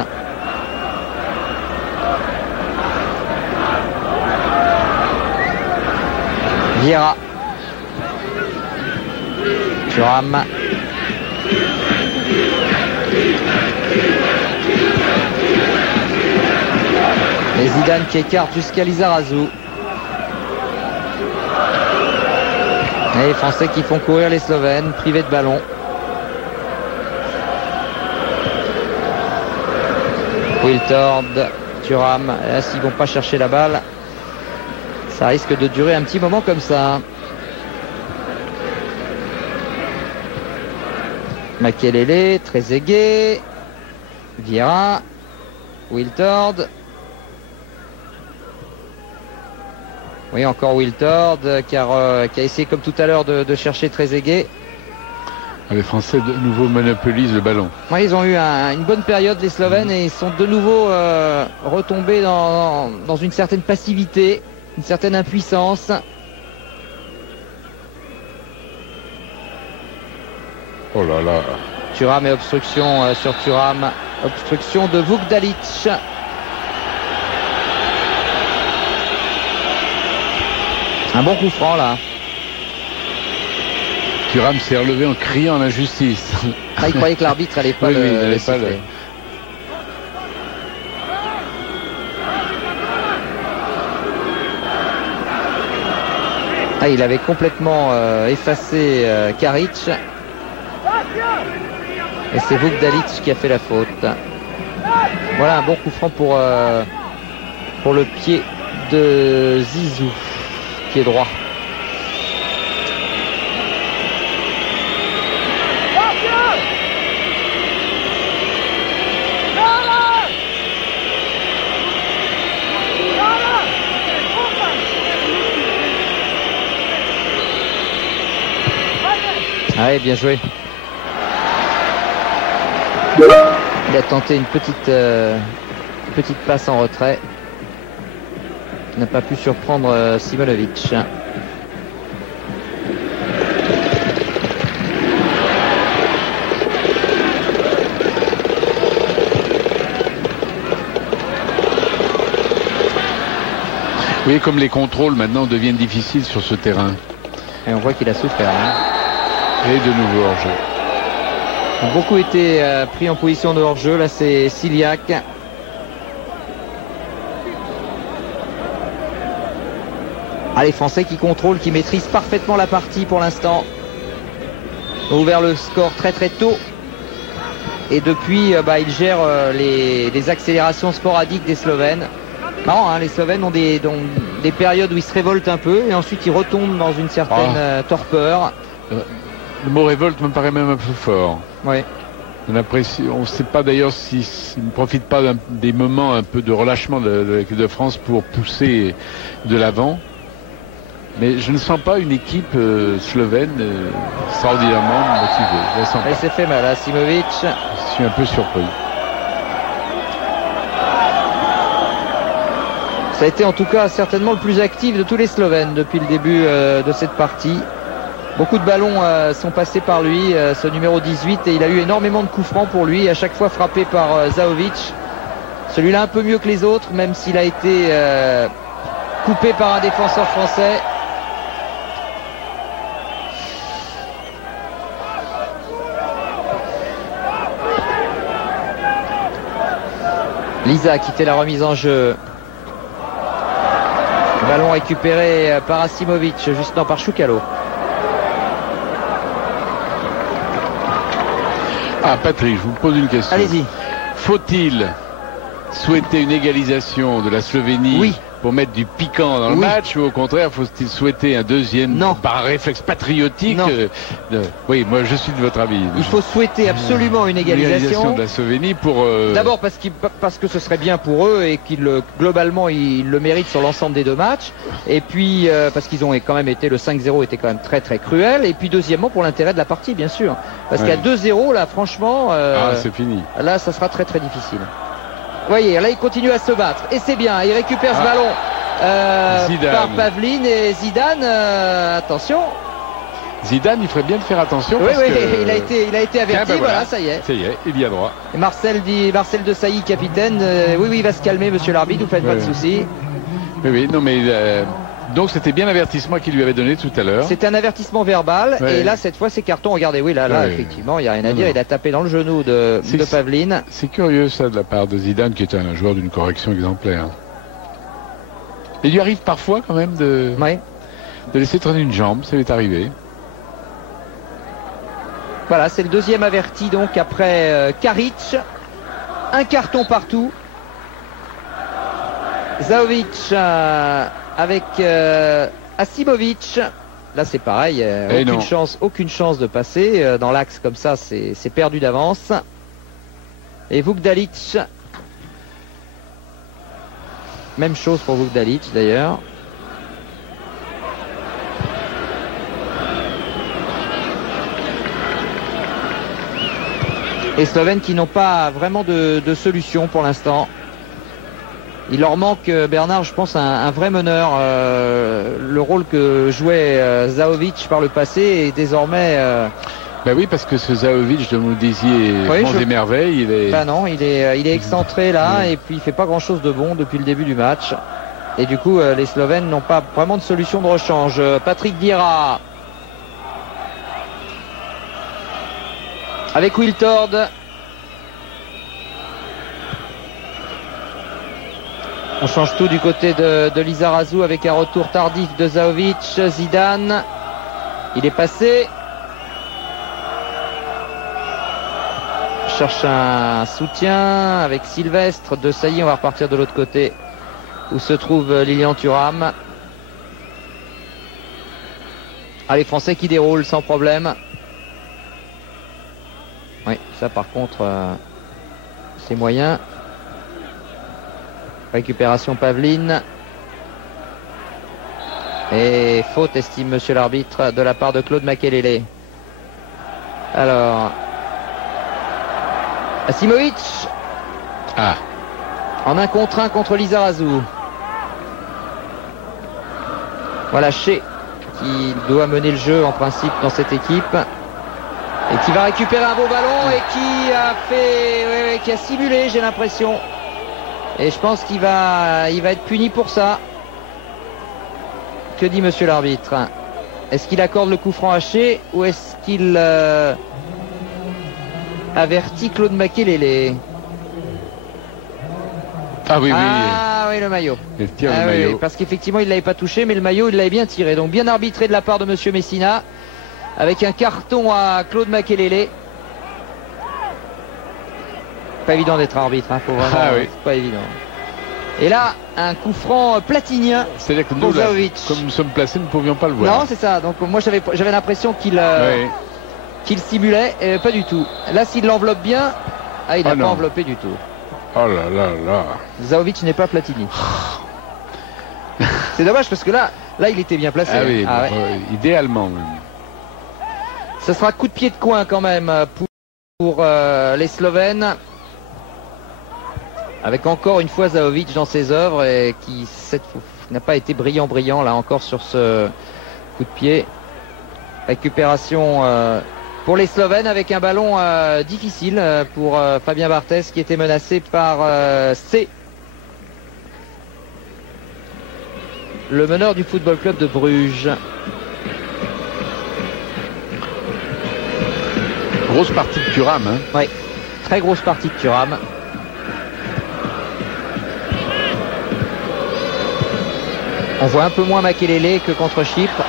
Vieira. Thuram. Et Zidane qui écarte jusqu'à Lizarazu. Et les Français qui font courir les Slovènes, privés de ballon. Wiltord, Thuram. Là, s'ils ne vont pas chercher la balle, ça risque de durer un petit moment comme ça. Makelele, Trezeguet, Vieira, Wiltord. Oui, encore Wiltord qui a essayé comme tout à l'heure de chercher Trezeguet. Les Français de nouveau monopolisent le ballon. Oui, ils ont eu une bonne période les Slovènes et ils sont de nouveau retombés dans une certaine passivité, une certaine impuissance. Oh là là. Thuram et obstruction sur Thuram. Obstruction de Vukdalic. Un bon coup franc là. Thuram s'est relevé en criant l'injustice. Ah, il croyait que l'arbitre allait pas le siffler. Ah, il avait complètement effacé Karic. Et c'est Vukdalic qui a fait la faute. Voilà un bon coup franc pour le pied de Zizou, pied droit. Ah oui, bien joué. Il a tenté une petite passe en retrait. Il n'a pas pu surprendre Simonovic. Oui, comme les contrôles maintenant deviennent difficiles sur ce terrain. Et on voit qu'il a souffert. Hein. Et de nouveau hors-jeu. Ont beaucoup été pris en position de hors-jeu. Là, c'est Ciliac. Ah, les Français qui contrôlent, qui maîtrisent parfaitement la partie pour l'instant. Ont ouvert le score très très tôt. Et depuis, ils gèrent les accélérations sporadiques des Slovènes. Marrant, hein, les Slovènes ont des périodes où ils se révoltent un peu et ensuite ils retombent dans une certaine torpeur. Le mot révolte me paraît même un peu fort. Oui. On ne sait pas d'ailleurs s'ils ne profitent pas des moments un peu de relâchement de l'équipe de France pour pousser de l'avant. Mais je ne sens pas une équipe slovène extraordinairement motivée. Je la sens pas. Il s'est fait mal à Simovic. Je suis un peu surpris. Ça a été en tout cas certainement le plus actif de tous les Slovènes depuis le début de cette partie. Beaucoup de ballons sont passés par lui, ce numéro 18, et il a eu énormément de coups francs pour lui, à chaque fois frappé par Zaovic. Celui-là un peu mieux que les autres, même s'il a été coupé par un défenseur français. Lisa qui fait la remise en jeu. Ballon récupéré par Asimovic, justement par Choukalo. Ah, Patrick, je vous pose une question. Allez-y. Faut-il souhaiter une égalisation de la Slovénie pour mettre du piquant dans le match, ou au contraire, faut-il souhaiter un deuxième par un réflexe patriotique? Oui, moi je suis de votre avis. Il faut souhaiter absolument une égalisation de la Slovénie pour... D'abord parce que ce serait bien pour eux et qu'ils globalement ils le méritent sur l'ensemble des deux matchs. Et puis parce qu'ils ont quand même été, le 5-0 était quand même très très cruel. Et puis deuxièmement pour l'intérêt de la partie, bien sûr. Parce qu'à 2-0 là, franchement, c'est fini. Là ça sera très très difficile. Vous voyez, là il continue à se battre et c'est bien, il récupère ce ballon par Pavlin et Zidane, attention. Zidane, il ferait bien de faire attention. Oui, parce oui, que... il a été averti, voilà, ça y est. Ça y est, il y a droit. Et Marcel de Sailly, capitaine, oui, il va se calmer, monsieur l'arbitre, vous faites pas de soucis. Oui, non mais... Donc c'était bien l'avertissement qu'il lui avait donné tout à l'heure. C'était un avertissement verbal et là cette fois c'est carton. Regardez, oui là effectivement il n'y a rien à dire. Il a tapé dans le genou de Pavlin. C'est curieux ça de la part de Zidane qui est un joueur d'une correction exemplaire. Il lui arrive parfois quand même de laisser traîner une jambe, ça lui est arrivé. Voilà, c'est le deuxième averti donc après Karic. Un carton partout. Zahovic avec Asimovic. Là c'est pareil, aucune chance de passer dans l'axe comme ça, c'est perdu d'avance. Et Vukdalic, même chose pour Vukdalic d'ailleurs. Les Slovènes qui n'ont pas vraiment de solution pour l'instant. Il leur manque, Bernard, je pense, un vrai meneur. Le rôle que jouait Zahovic par le passé est désormais... Ben oui, parce que ce Zahovic, dont vous disiez, monts et merveilles, il est... Ben non, il est excentré là, et puis il fait pas grand-chose de bon depuis le début du match. Et du coup, les Slovènes n'ont pas vraiment de solution de rechange. Patrick Vieira avec Wiltord. On change tout du côté de Lizarazu avec un retour tardif de Zahovic. Zidane, il est passé. Cherche un soutien avec Sylvestre. De Sailly, on va repartir de l'autre côté où se trouve Lilian Thuram. Ah, les Français qui déroulent sans problème. Oui, ça par contre, c'est moyen. Récupération Pavlin. Et faute, estime monsieur l'arbitre, de la part de Claude Makelele. Alors, Asimovic. En un contre un contre Lizarazu. Voilà Shea qui doit mener le jeu en principe dans cette équipe. Et qui va récupérer un beau ballon et qui a simulé, j'ai l'impression. Et je pense qu'il va être puni pour ça. Que dit monsieur l'arbitre? Est-ce qu'il accorde le coup franc à Shea ou est-ce qu'il avertit Claude Makelele? Ah oui, oui, le maillot. Il tire le maillot. Oui, parce qu'effectivement il ne l'avait pas touché, mais le maillot il l'avait bien tiré. Donc bien arbitré de la part de monsieur Messina. Avec un carton à Claude Makelele. Pas évident d'être arbitre, faut vraiment, c'est pas évident. Et là, un coup franc platinien. C'est-à-dire que nous, là, comme nous sommes placés, nous ne pouvions pas le voir. Non, c'est ça. Donc moi j'avais l'impression qu'il simulait, et pas du tout. Là, s'il l'enveloppe bien, il n'a pas enveloppé du tout. Oh là là là. Zahovic n'est pas Platini. C'est dommage parce que là il était bien placé. Idéalement même. Ce sera coup de pied de coin quand même pour les Slovènes. Avec encore une fois Zahovic dans ses œuvres et qui n'a pas été brillant là encore sur ce coup de pied. Récupération pour les Slovènes avec un ballon difficile pour Fabien Barthez qui était menacé par C. Le meneur du Football Club de Bruges. Grosse partie de Thuram. Oui, très grosse partie de Thuram. On voit un peu moins Makelele que contre Chypre.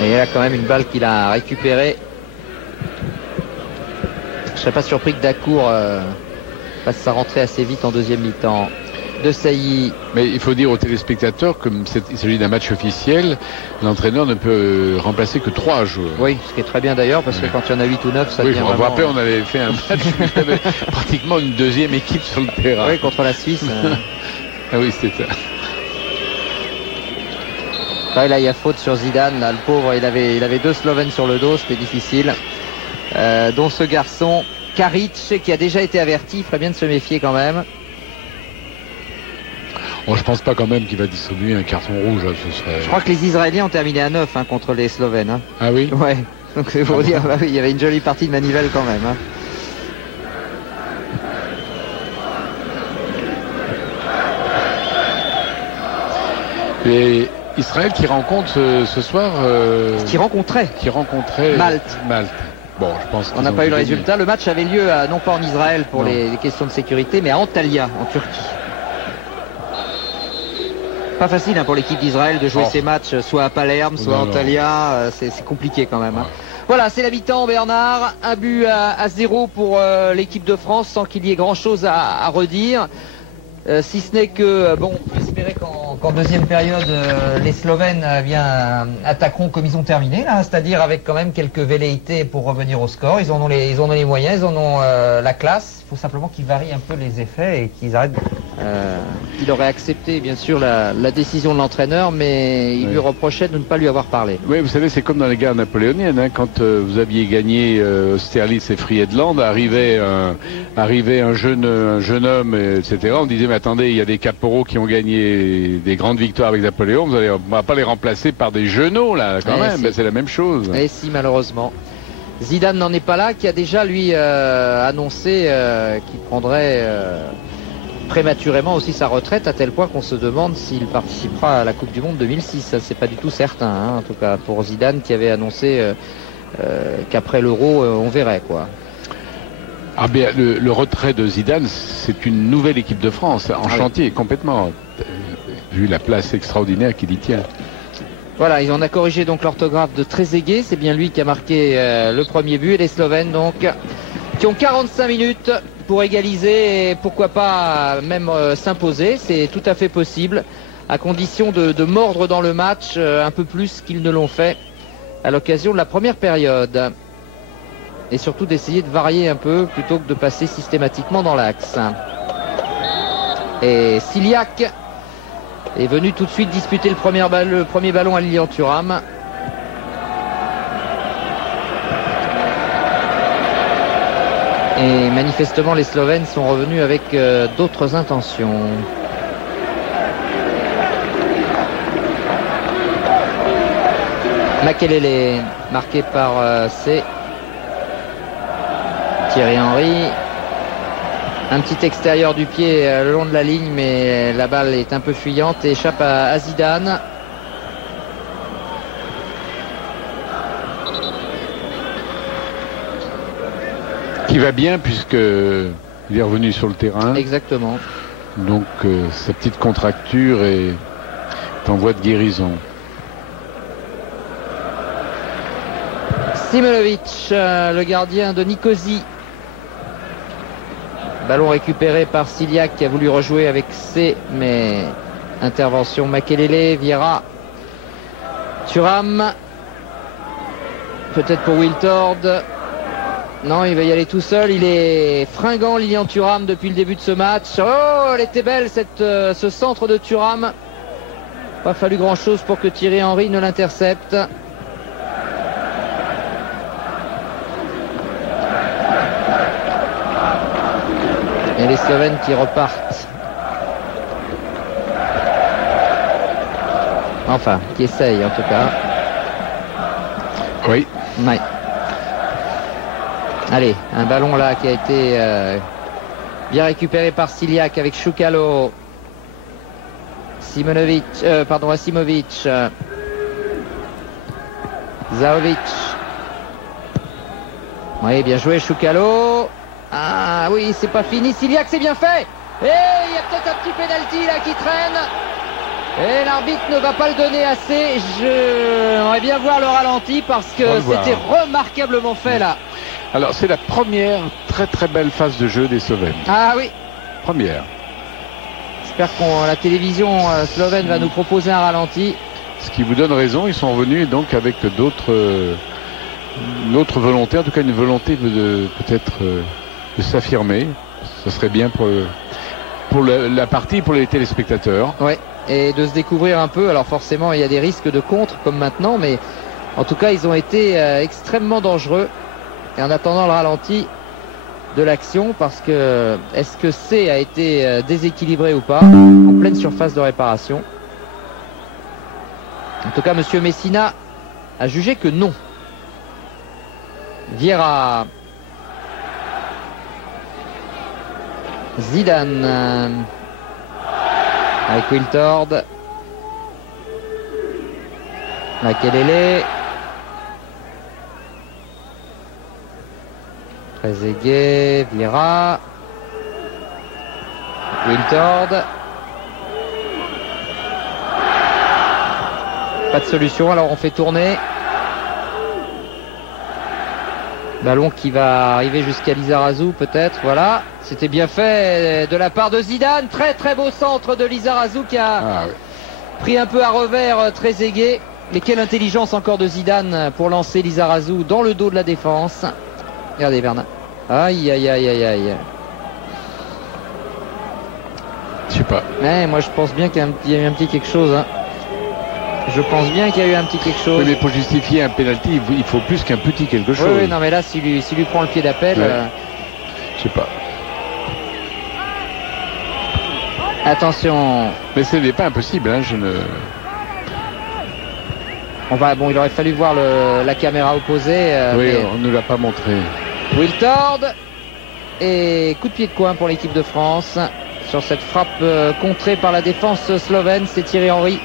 Et il y a quand même une balle qu'il a récupérée serais pas surpris que Dacour fasse sa rentrée assez vite en deuxième mi-temps. De Sailly. Mais il faut dire aux téléspectateurs, comme il s'agit d'un match officiel, l'entraîneur ne peut remplacer que 3 joueurs. Oui, ce qui est très bien d'ailleurs, parce que quand il y en a 8 ou 9, ça devient on vraiment... rappelle, on avait fait un match où il y avait pratiquement une deuxième équipe sur le terrain. Oui, contre la Suisse. Ah oui, c'était ça. Ouais, là, il y a faute sur Zidane. Là, le pauvre, il avait 2 Slovènes sur le dos, c'était difficile. Dont ce garçon, Karic, qui a déjà été averti. Il ferait bien de se méfier quand même. Bon, je pense pas quand même qu'il va distribuer un carton rouge. Ce serait... Je crois que les Israéliens ont terminé à 9 contre les Slovènes. Hein. Ah oui? Ouais. Donc c'est pour dire, bah oui, il y avait une jolie partie de manivelle quand même. Hein. Et Israël qui rencontre ce soir... Qui rencontrait Malte. Bon, je pense on n'a pas eu le résultat. Le match avait lieu non pas en Israël pour les questions de sécurité, mais à Antalya, en Turquie. Pas facile pour l'équipe d'Israël de jouer ses matchs soit à Palerme, soit à Antalya. C'est compliqué quand même. Hein. Voilà, c'est la mi-temps, Bernard. Un but à 0 pour l'équipe de France sans qu'il y ait grand-chose à redire. Si ce n'est que, bon, on peut espérer qu'en deuxième période, les Slovènes attaqueront comme ils ont terminé, là, c'est-à-dire avec quand même quelques velléités pour revenir au score. Ils en ont les moyens, ils en ont la classe. Il faut simplement qu'ils varient un peu les effets et qu'ils arrêtent. Il aurait accepté, bien sûr, la décision de l'entraîneur, mais il lui reprochait de ne pas lui avoir parlé. Oui, vous savez, c'est comme dans les guerres napoléoniennes, hein, quand vous aviez gagné Austerlitz et Friedland, arrivait un jeune homme, etc. On disait, mais attendez, il y a des caporaux qui ont gagné des grandes victoires avec Napoléon, on va pas les remplacer par des genoux, là, quand même, c'est la même chose. Et si, malheureusement. Zidane n'en est pas là, qui a déjà, lui, annoncé qu'il prendrait prématurément aussi sa retraite, à tel point qu'on se demande s'il participera à la Coupe du Monde 2006. Ça, c'est pas du tout certain, hein, en tout cas pour Zidane, qui avait annoncé qu'après l'Euro, on verrait, quoi. Ah bien, le retrait de Zidane, c'est une nouvelle équipe de France, en chantier, complètement, vu la place extraordinaire qu'il y tient. Voilà, on a corrigé donc l'orthographe de Trezeguet, c'est bien lui qui a marqué le premier but, et les Slovènes donc, qui ont 45 minutes pour égaliser et pourquoi pas même s'imposer, c'est tout à fait possible, à condition de mordre dans le match un peu plus qu'ils ne l'ont fait à l'occasion de la première période. Et surtout d'essayer de varier un peu plutôt que de passer systématiquement dans l'axe. Et Ciliac est venu tout de suite disputer le premier ballon à Lilian Thuram. Et manifestement les Slovènes sont revenus avec d'autres intentions. Makelele marqué par Thierry Henry. Un petit extérieur du pied le long de la ligne, mais la balle est un peu fuyante et échappe à Zidane. Qui va bien puisque il est revenu sur le terrain. Exactement. Donc sa petite contracture est en voie de guérison. Simonovic, le gardien de Nicosie. Ballon récupéré par Ciliac qui a voulu rejouer avec C, mais intervention Makelele, Vieira, Thuram, peut-être pour Wiltord. Non, il va y aller tout seul. Il est fringant, Lilian Thuram, depuis le début de ce match. Oh, elle était belle ce centre de Thuram. Pas fallu grand-chose pour que Thierry Henry ne l'intercepte. Et les Slovènes qui repartent. Enfin, qui essayent en tout cas. Oui. Ouais. Allez, un ballon là qui a été bien récupéré par Ciliac avec Choukalo. Asimovic. Zaovic. Oui, bien joué Choukalo. Ah oui, c'est pas fini. Ciliac, c'est bien fait. Et il y a peut-être un petit pénalty là qui traîne. Et l'arbitre ne va pas le donner assez. J'aimerais bien voir le ralenti parce que c'était remarquablement fait là. Alors c'est la première très très belle phase de jeu des Slovènes. Ah oui. Première. J'espère que la télévision slovène va nous proposer un ralenti. Ce qui vous donne raison, ils sont revenus donc avec d'autres volonté, en tout cas une volonté de peut-être de s'affirmer. Ce serait bien pour la partie, pour les téléspectateurs. Ouais, et de se découvrir un peu. Alors forcément, il y a des risques de contre comme maintenant, mais en tout cas, ils ont été extrêmement dangereux. Et en attendant le ralenti de l'action, parce que est-ce que C a été déséquilibré ou pas en pleine surface de réparation? En tout cas, monsieur Messina a jugé que non. Vieira. Zidane. Avec Wiltord. Makelele. Trezeguet. Vieira. Wiltord. Pas de solution, alors on fait tourner. Ballon qui va arriver jusqu'à Lizarazu peut-être, voilà. C'était bien fait de la part de Zidane. Très très beau centre de Lizarazu qui a pris un peu à revers Trezeguet. Mais quelle intelligence encore de Zidane pour lancer Lizarazu dans le dos de la défense. Regardez Bernard. Aïe aïe aïe aïe aïe. Je sais pas. Ouais, moi je pense bien qu'il y a eu un petit quelque chose. Hein. Je pense bien qu'il y a eu un petit quelque chose. Oui, mais pour justifier un pénalty, il faut plus qu'un petit quelque chose. Oui, non, mais là, s'il lui prend le pied d'appel... Ouais. Je sais pas. Attention. Mais ce n'est pas impossible, hein, je ne... Bon, il aurait fallu voir la caméra opposée. Oui, on ne l'a pas montré. Wiltord. Et coup de pied de coin pour l'équipe de France. Sur cette frappe contrée par la défense slovène, c'est Thierry Henry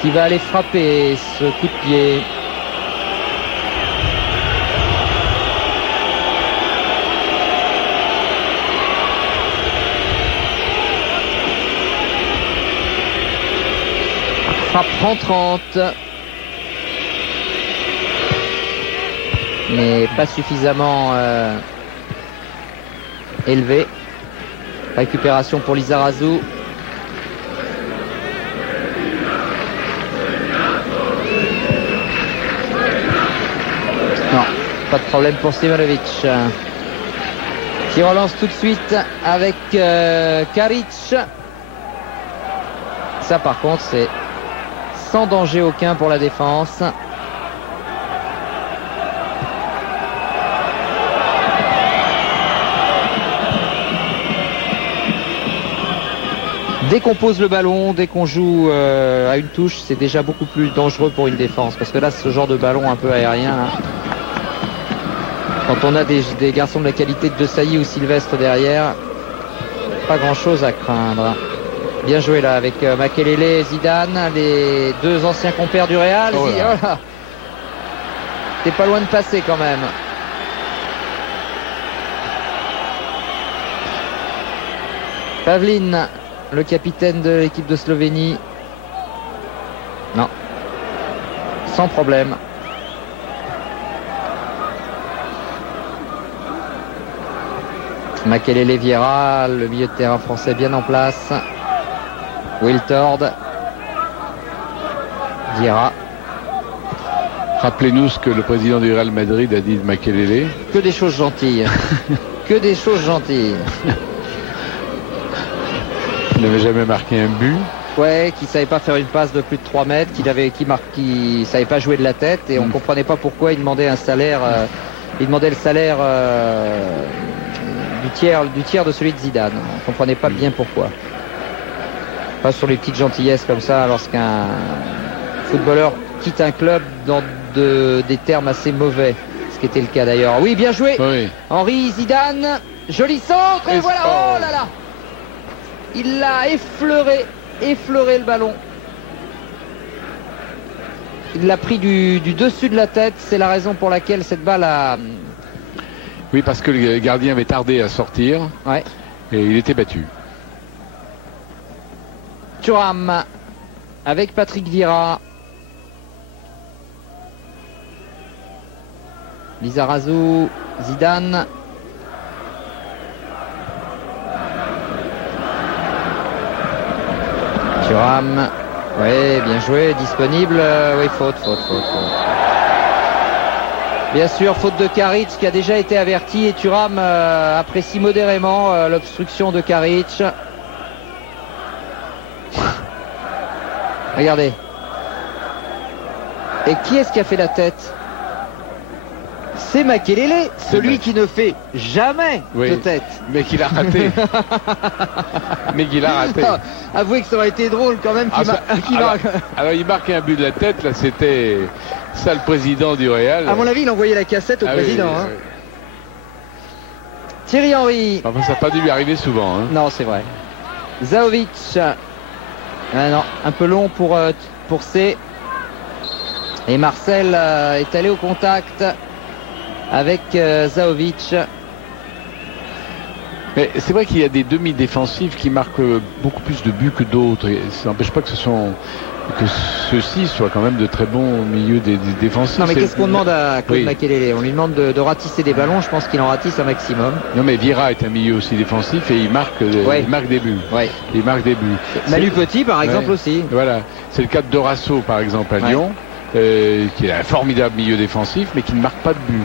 qui va aller frapper ce coup de pied. Frappe rentrante. Mais pas suffisamment élevée. Récupération pour Lizarazu. Non, pas de problème pour Stevanovic. Qui relance tout de suite avec Karic. Ça par contre c'est sans danger aucun pour la défense. Dès qu'on pose le ballon, dès qu'on joue à une touche, c'est déjà beaucoup plus dangereux pour une défense. Parce que là, ce genre de ballon un peu aérien, hein, quand on a des garçons de la qualité de De Sailly ou Sylvestre derrière, pas grand-chose à craindre. Bien joué là avec Makelele et Zidane, les deux anciens compères du Real. Oh là. T'es pas loin de passer quand même. Pavlin, le capitaine de l'équipe de Slovénie. Non. Sans problème. Makelele, Vieira, le milieu de terrain français bien en place. Wiltord. Vieira. Rappelez-nous ce que le président du Real Madrid a dit de Makelele. Que des choses gentilles. Que des choses gentilles. Il n'avait jamais marqué un but. Ouais, qui savait pas faire une passe de plus de 3 mètres, qui savait pas jouer de la tête, et on comprenait pas pourquoi il demandait un salaire. Il demandait le salaire du tiers de celui de Zidane. On comprenait pas bien pourquoi. Pas sur les petites gentillesses comme ça, lorsqu'un footballeur quitte un club dans des termes assez mauvais, ce qui était le cas d'ailleurs. Oui, bien joué. Oui. Henri, Zidane, joli centre, et voilà. Oh là là. Il l'a effleuré le ballon. Il l'a pris du dessus de la tête. C'est la raison pour laquelle cette balle a... Oui, parce que le gardien avait tardé à sortir. Ouais. Et il était battu. Thuram avec Patrick Vieira. Lizarazu, Zidane. Thuram. Oui, bien joué, disponible. Oui, faute. Bien sûr, faute de Karic qui a déjà été averti et Thuram apprécie modérément l'obstruction de Karic. Regardez. Et qui est-ce qui a fait la tête? C'est Makelele, celui qui ne fait jamais de tête. Mais qu'il a raté. Avouez que ça aurait été drôle quand même. Alors il marque un but de la tête, là c'était ça le président du Real. À mon avis, il envoyait la cassette au président. Oui. Thierry Henry. Enfin, ça n'a pas dû lui arriver souvent. Hein. Non, c'est vrai. Zahovic. Non, un peu long pour C. Et Marcel est allé au contact avec Zahovic. Mais c'est vrai qu'il y a des demi-défensifs qui marquent beaucoup plus de buts que d'autres. Et ça n'empêche pas que ceux-ci soient quand même de très bons milieux des défensifs. Non, mais qu'est-ce qu'on demande à Claude Makelele? On lui demande de ratisser des ballons. Je pense qu'il en ratisse un maximum. Non, mais Vieira est un milieu aussi défensif et il marque des buts. Ouais. Il marque des buts. Manu Petit, par exemple, aussi. Voilà. C'est le cas de Dorasso, par exemple, à Lyon, qui est un formidable milieu défensif, mais qui ne marque pas de but.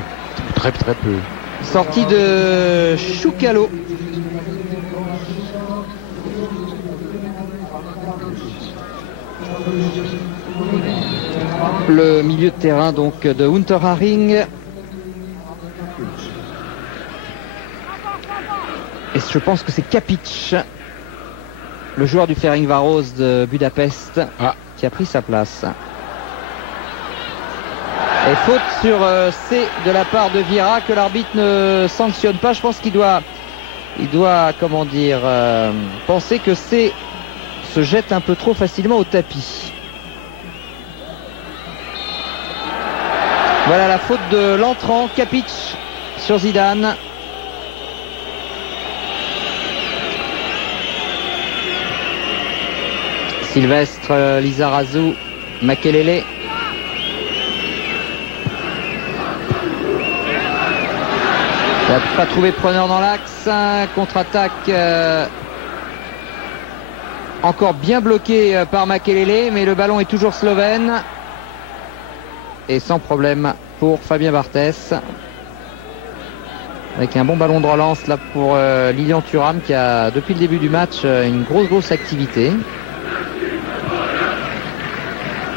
Très peu. Sortie de Choukalo. Le milieu de terrain donc de Unterhaching. Et je pense que c'est Kapic, le joueur du Ferencváros de Budapest, qui a pris sa place. Et faute sur C de la part de Vieira que l'arbitre ne sanctionne pas. Je pense qu'il doit comment dire, penser que C se jette un peu trop facilement au tapis. Voilà la faute de l'entrant Kapic sur Zidane. Sylvestre, Lizarazu, Makelele. Il n'a pas trouvé preneur dans l'axe. Contre-attaque encore bien bloqué par Makelele, mais le ballon est toujours slovène. Et sans problème pour Fabien Barthès. Avec un bon ballon de relance là pour Lilian Thuram qui a depuis le début du match une grosse activité.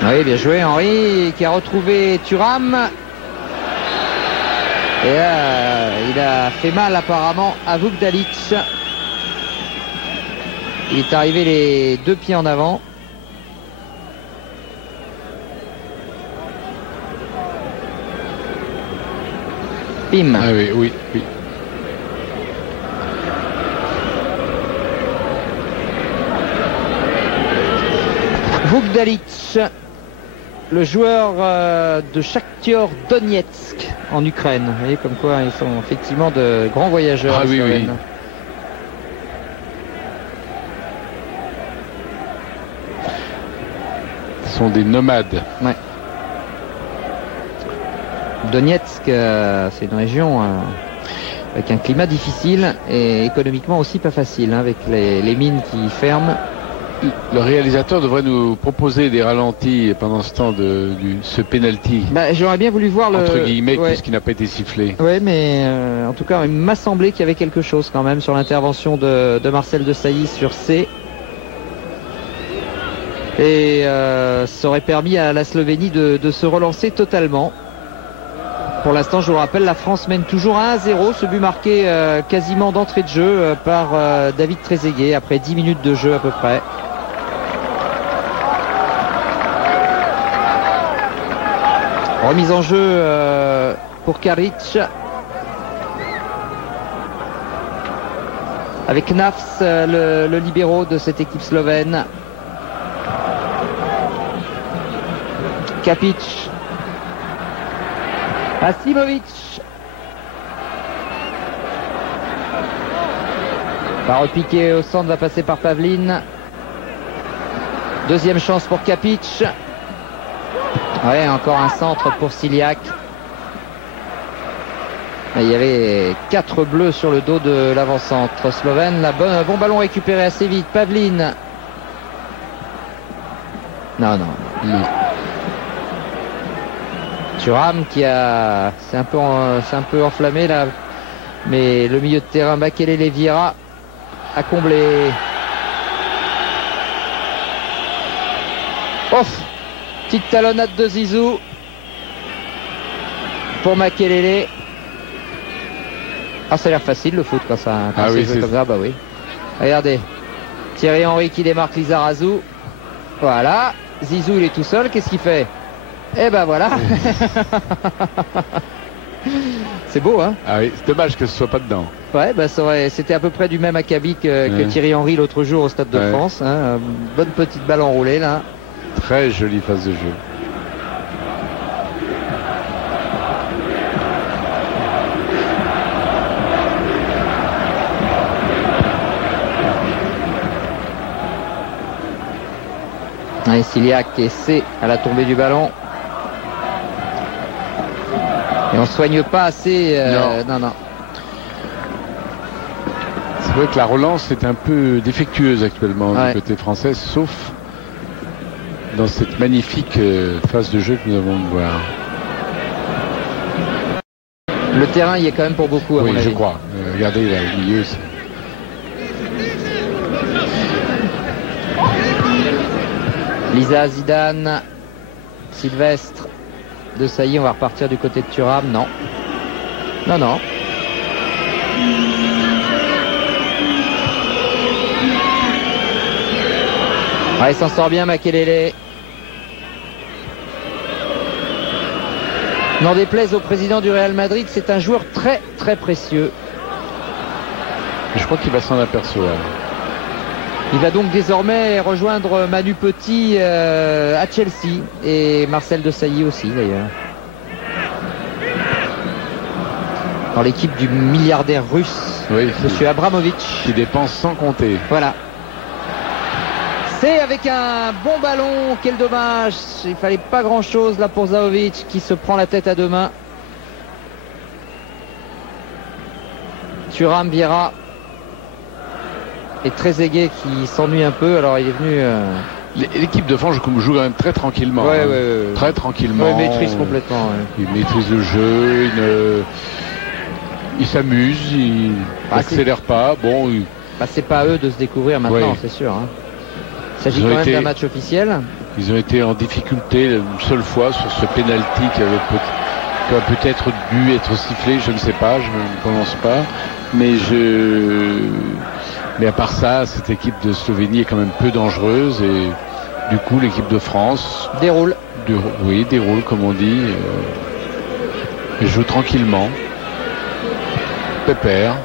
Oui, bien joué Henry qui a retrouvé Thuram. Et là, il a fait mal apparemment à Vukdalic. Il est arrivé les deux pieds en avant. Bim. Ah oui. Vukdalic, le joueur de Shakhtar Donetsk en Ukraine. Vous voyez comme quoi ils sont effectivement de grands voyageurs. Ah oui. Ce sont des nomades. Ouais. Donetsk, c'est une région avec un climat difficile et économiquement aussi pas facile, avec les mines qui ferment. Le réalisateur devrait nous proposer des ralentis pendant ce temps ce penalty. J'aurais bien voulu voir entre guillemets, puisqu'il n'a pas été sifflé. Oui, mais en tout cas, il m'a semblé qu'il y avait quelque chose quand même sur l'intervention de Marcel Desailly sur C. Et ça aurait permis à la Slovénie de se relancer totalement. Pour l'instant, je vous le rappelle, la France mène toujours 1-0. Ce but marqué quasiment d'entrée de jeu par David Trezeguet après 10 minutes de jeu à peu près. Remise en jeu pour Karic. Avec Nafs, le libéraux de cette équipe slovène. Kapic. Asimovic. Va repiquer au centre, va passer par Pavlin. Deuxième chance pour Kapic. Ouais, encore un centre pour Siliak. Il y avait 4 bleus sur le dos de l'avant-centre slovène. Bon ballon récupéré assez vite. Pavlin. Non. Thuram qui a... C'est un peu enflammé là. Mais le milieu de terrain, Makelele Vieira a comblé. Ouf. Petite talonnade de Zizou pour Makelele. Ah, ça a l'air facile le foot quand ça. Quand oui, c'est comme ça, bah oui. Regardez. Thierry Henry qui démarque Lizarazu. Voilà. Zizou il est tout seul. Qu'est-ce qu'il fait? Eh ben voilà. C'est beau, hein? Ah oui, c'est dommage que ce soit pas dedans. Ouais, bah c'était à peu près du même acabit que Thierry Henry l'autre jour au Stade de France. Hein. Bonne petite balle enroulée là. Très jolie phase de jeu. Et Ciliac essaie à la tombée du ballon. Et on ne soigne pas assez. Non. C'est vrai que la relance est un peu défectueuse actuellement du côté français, sauf dans cette magnifique phase de jeu que nous avons de voir. Le terrain y est quand même pour beaucoup, à mon avis. Je crois. Regardez là au milieu. Lisa, Zidane, Sylvestre, De Sailly. On va repartir du côté de Thuram. Non. Il s'en sort bien, Makelele. N'en déplaise au président du Real Madrid, c'est un joueur très très précieux. Je crois qu'il va s'en apercevoir. Il va donc désormais rejoindre Manu Petit à Chelsea et Marcel Desailly aussi d'ailleurs. Dans l'équipe du milliardaire russe, Monsieur Abramovich. Qui dépense sans compter. Voilà. C'est avec un bon ballon, quel dommage. Il fallait pas grand chose là pour Zahovic qui se prend la tête à deux mains. Thuram, Vieira et Trezeguet qui s'ennuie un peu. Alors il est venu... L'équipe de France joue quand même très tranquillement. Très tranquillement. Il maîtrise complètement. Il maîtrise le jeu, il s'amuse, il n'accélère pas. Bon, c'est pas à eux de se découvrir maintenant, c'est sûr. Hein. Il s'agit quand même d'un match officiel. Ils ont été en difficulté une seule fois sur ce penalty qui a peut-être dû être sifflé, je ne sais pas, je ne prononce pas. Mais à part ça, cette équipe de Slovénie est quand même peu dangereuse et du coup l'équipe de France déroule. Déroule comme on dit. Et joue tranquillement. Pépère.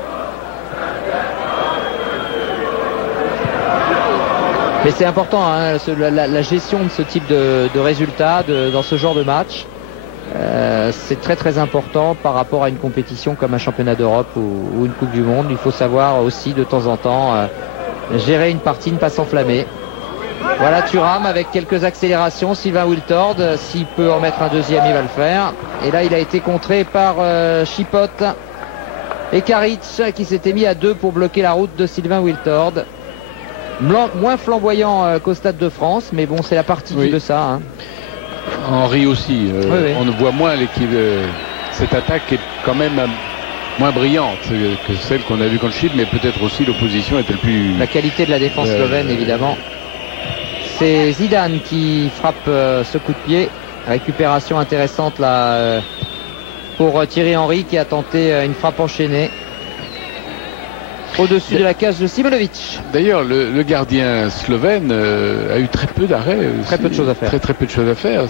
Mais c'est important, hein, la gestion de ce type de résultats dans ce genre de match. C'est très très important par rapport à une compétition comme un championnat d'Europe ou une Coupe du Monde. Il faut savoir aussi de temps en temps gérer une partie, ne pas s'enflammer. Voilà Thuram avec quelques accélérations. Sylvain Wiltord, s'il peut en mettre un deuxième, il va le faire. Et là, il a été contré par Chipote et Karic qui s'était mis à deux pour bloquer la route de Sylvain Wiltord. Moins flamboyant qu'au Stade de France, mais bon, c'est la partie de ça. Hein. Henry aussi. On ne voit moins l'équipe. Cette attaque est quand même moins brillante que celle qu'on a vue contre Chypre, mais peut-être aussi l'opposition était le plus... La qualité de la défense slovène, évidemment. C'est Zidane qui frappe ce coup de pied. Récupération intéressante là pour Thierry Henry qui a tenté une frappe enchaînée au-dessus de la cage de Simonovic. D'ailleurs, le gardien slovène a eu très peu d'arrêts. Très peu de choses à faire. Très peu de choses à faire.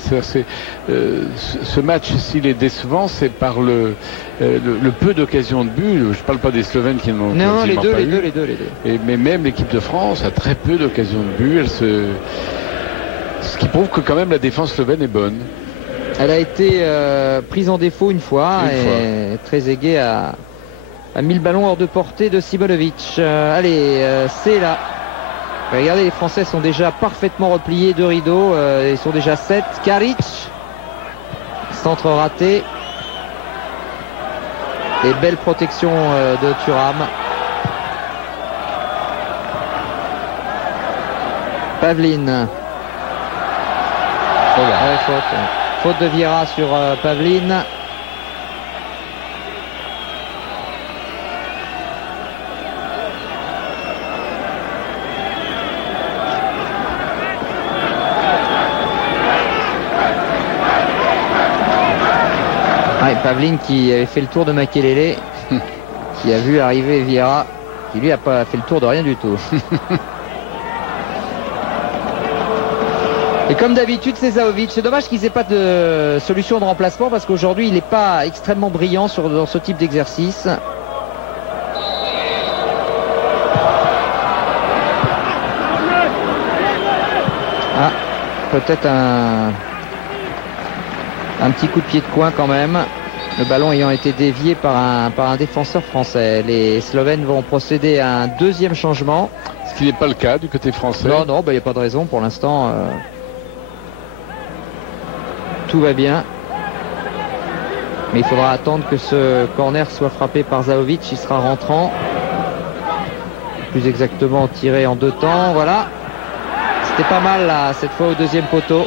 Ce match, s'il est décevant, c'est par le peu d'occasions de but. Je ne parle pas des Slovènes qui n'ont quasiment pas eu. Les deux. Mais même l'équipe de France a très peu d'occasions de but. Ce qui prouve que quand même la défense slovène est bonne. Elle a été prise en défaut une fois. Trezeguet a mis le ballon hors de portée de Simonovic. C'est là. Regardez, les Français sont déjà parfaitement repliés de rideau. Ils sont déjà 7. Karic. Centre raté. Les belles protections de Thuram. Pavline. Ouais, faute de Vieira sur Pavline. Ouais, Pavline qui avait fait le tour de Makelele, qui a vu arriver Vieira, qui lui a pas fait le tour de rien du tout. Et comme d'habitude, c'est Zahovic. C'est dommage qu'ils n'aient pas de solution de remplacement parce qu'aujourd'hui, il n'est pas extrêmement brillant dans ce type d'exercice. Ah, peut-être un petit coup de pied de coin quand même. Le ballon ayant été dévié par un défenseur français. Les Slovènes vont procéder à un deuxième changement. Ce qui n'est pas le cas du côté français. Non, il n'y a pas de raison pour l'instant. Tout va bien. Mais il faudra attendre que ce corner soit frappé par Zahovic. Il sera rentrant. Plus exactement tiré en 2 temps. Voilà. C'était pas mal là, cette fois au deuxième poteau.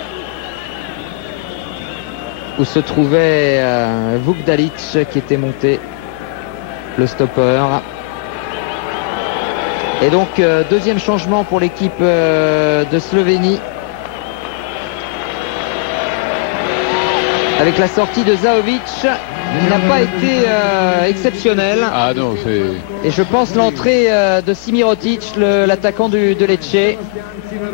Où se trouvait Vuk Dalic qui était monté. Le stopper. Et donc deuxième changement pour l'équipe de Slovénie. Avec la sortie de Zahovic, qui n'a pas été exceptionnelle. Ah non, c'est... Et je pense l'entrée de Simirotic, l'attaquant de Lecce.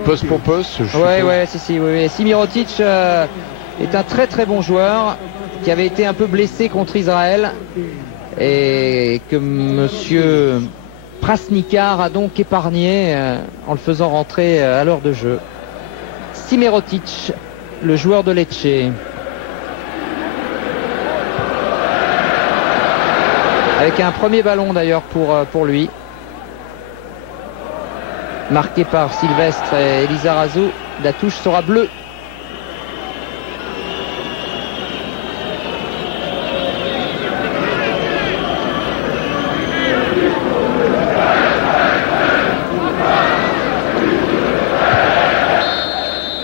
Poste pour poste. Oui. Simirotic est un très très bon joueur qui avait été un peu blessé contre Israël et que monsieur Prasnikar a donc épargné en le faisant rentrer à l'heure de jeu. Simirotic, le joueur de Lecce. Avec un premier ballon d'ailleurs pour lui. Marqué par Sylvestre et Elizarazu. La touche sera bleue.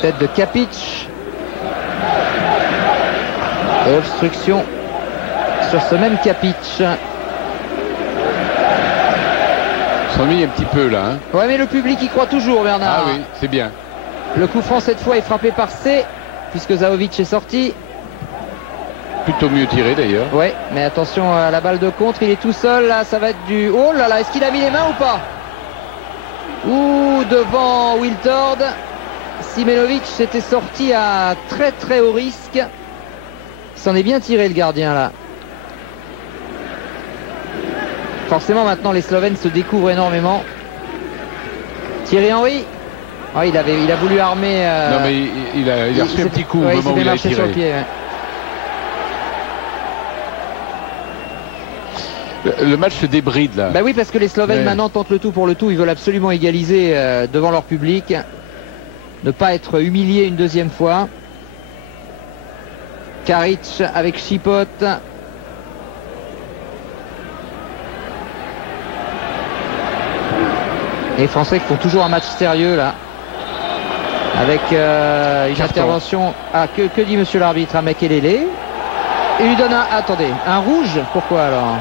Tête de Kapic. Et obstruction sur ce même Kapic. S'ennuie un petit peu là. Hein. Ouais, mais le public y croit toujours, Bernard. Ah oui, c'est bien. Le coup franc cette fois est frappé par C, puisque Zahovic est sorti. Plutôt mieux tiré d'ailleurs. Ouais, mais attention à la balle de contre, il est tout seul là, ça va être du... Oh là là, est-ce qu'il a mis les mains ou pas? Ouh, devant Wiltord. Simenovic s'était sorti à très très haut risque. Il s'en est bien tiré le gardien là. Forcément maintenant les Slovènes se découvrent énormément. Thierry Henry. Oh, il a voulu armer. Non mais il a reçu un petit coup au moment où il a tiré. Sur le pied, ouais. Le match se débride là. Bah oui, parce que les Slovènes maintenant tentent le tout pour le tout. Ils veulent absolument égaliser devant leur public. Ne pas être humiliés une deuxième fois. Karic avec Chipot. Les Français qui font toujours un match sérieux là. Avec une intervention. Ah, que dit monsieur l'arbitre à Makelele? Il lui donne un. Attendez, un rouge? Pourquoi alors?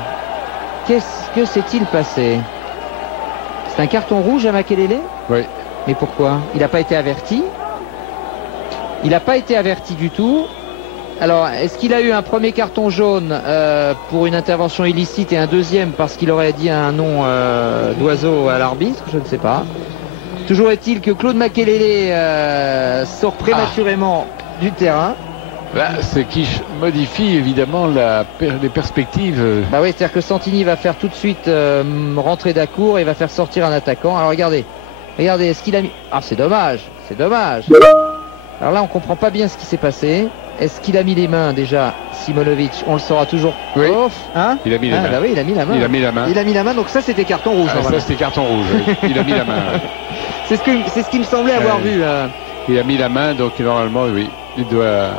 Qu'est-ce que s'est-il passé? C'est un carton rouge à Makelele? Oui. Mais pourquoi? Il n'a pas été averti? Il n'a pas été averti du tout. Alors, est-ce qu'il a eu un premier carton jaune pour une intervention illicite et un deuxième parce qu'il aurait dit un nom d'oiseau à l'arbitre? Je ne sais pas. Toujours est-il que Claude Makelele sort prématurément du terrain. Là, ce qui modifie évidemment les perspectives. Bah oui, c'est-à-dire que Santini va faire tout de suite rentrer d'Acour et va faire sortir un attaquant. Alors regardez, est-ce qu'il a mis... Ah, c'est dommage, c'est dommage. Alors là, on comprend pas bien ce qui s'est passé. Est-ce qu'il a mis les mains déjà, Simonovic? On le saura toujours. Oui. Hein, il a mis les mains. Bah oui, il a mis la main. Il a mis la main. Il a mis la main, donc ça c'était carton rouge. Ah, ça c'était carton rouge. Oui. Il a mis la main. C'est ce qu'il me semblait avoir vu. Il a mis la main, donc normalement, oui, il doit.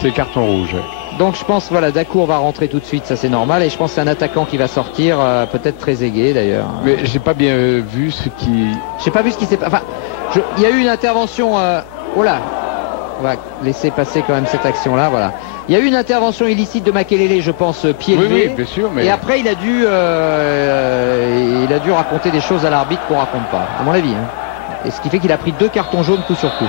C'est carton rouge. Donc je pense voilà, Dacour va rentrer tout de suite, ça c'est normal, et je pense que c'est un attaquant qui va sortir, peut-être très aigué d'ailleurs. Mais j'ai pas bien vu ce qui... J'ai pas vu ce qui s'est passé. Enfin, il y a eu une intervention. Oh là, on va laisser passer quand même cette action-là, voilà. Il y a eu une intervention illicite de Makelele, je pense, pied levé. Oui, bien sûr. Mais... Et après, il a dû raconter des choses à l'arbitre qu'on raconte pas, à mon avis. Hein. Et ce qui fait qu'il a pris 2 cartons jaunes coup sur coup.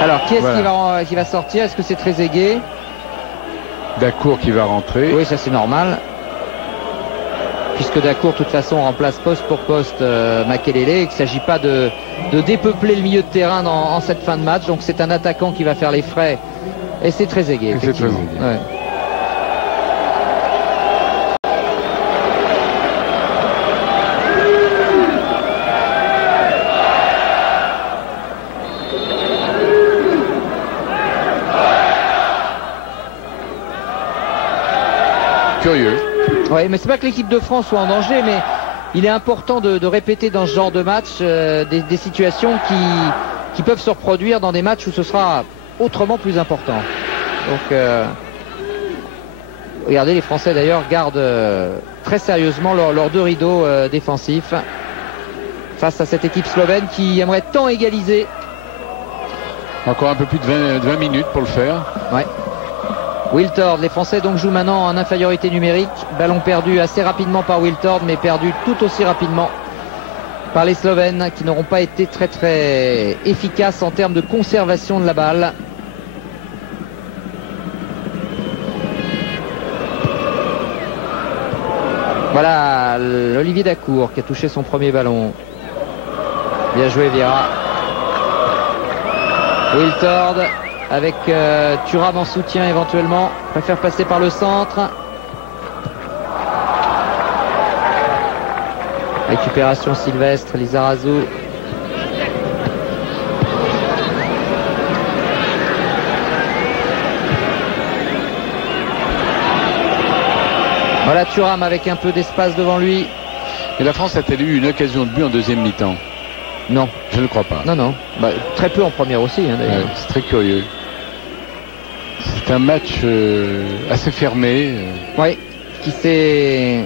Alors, qui est-ce qui va sortir? Est-ce que c'est Trezeguet? Dacour qui va rentrer. Oui, ça c'est normal. Puisque Dacour, de toute façon, remplace poste pour poste Makelele, et qu'il ne s'agit pas de dépeupler le milieu de terrain en cette fin de match. Donc c'est un attaquant qui va faire les frais. Et c'est Trezeguet. C'est Trezeguet. Ouais. Curieux. Oui, mais c'est pas que l'équipe de France soit en danger, mais il est important de répéter dans ce genre de match des situations qui peuvent se reproduire dans des matchs où ce sera autrement plus important. Donc, regardez, les Français d'ailleurs gardent très sérieusement leurs 2 rideaux défensifs face à cette équipe slovène qui aimerait tant égaliser. Encore un peu plus de 20 minutes pour le faire. Ouais. Wiltord, les Français donc jouent maintenant en infériorité numérique. Ballon perdu assez rapidement par Wiltord, mais perdu tout aussi rapidement par les Slovènes qui n'auront pas été très très efficaces en termes de conservation de la balle. Voilà Olivier Dacour qui a touché son premier ballon. Bien joué Vieira. Wiltord avec Thuram en soutien éventuellement. Préfère passer par le centre. Récupération Sylvestre, Lizarazu. Voilà Thuram avec un peu d'espace devant lui. Et la France a-t-elle eu une occasion de but en deuxième mi-temps? Non. Je ne crois pas. Non, non. Bah, très peu en première aussi, hein, d'ailleurs. Ouais, c'est très curieux. C'est un match assez fermé. Oui, qui s'est...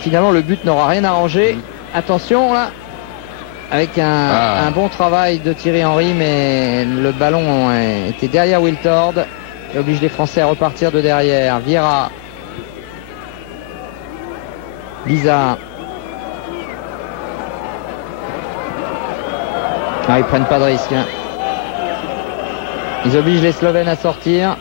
Finalement, le but n'aura rien arrangé. Attention, là. Avec un bon travail de Thierry Henry, mais le ballon était derrière Wiltord. Et oblige les Français à repartir de derrière. Vieira. Lisa. Ah, ils prennent pas de risque. Hein. Ils obligent les Slovènes à sortir.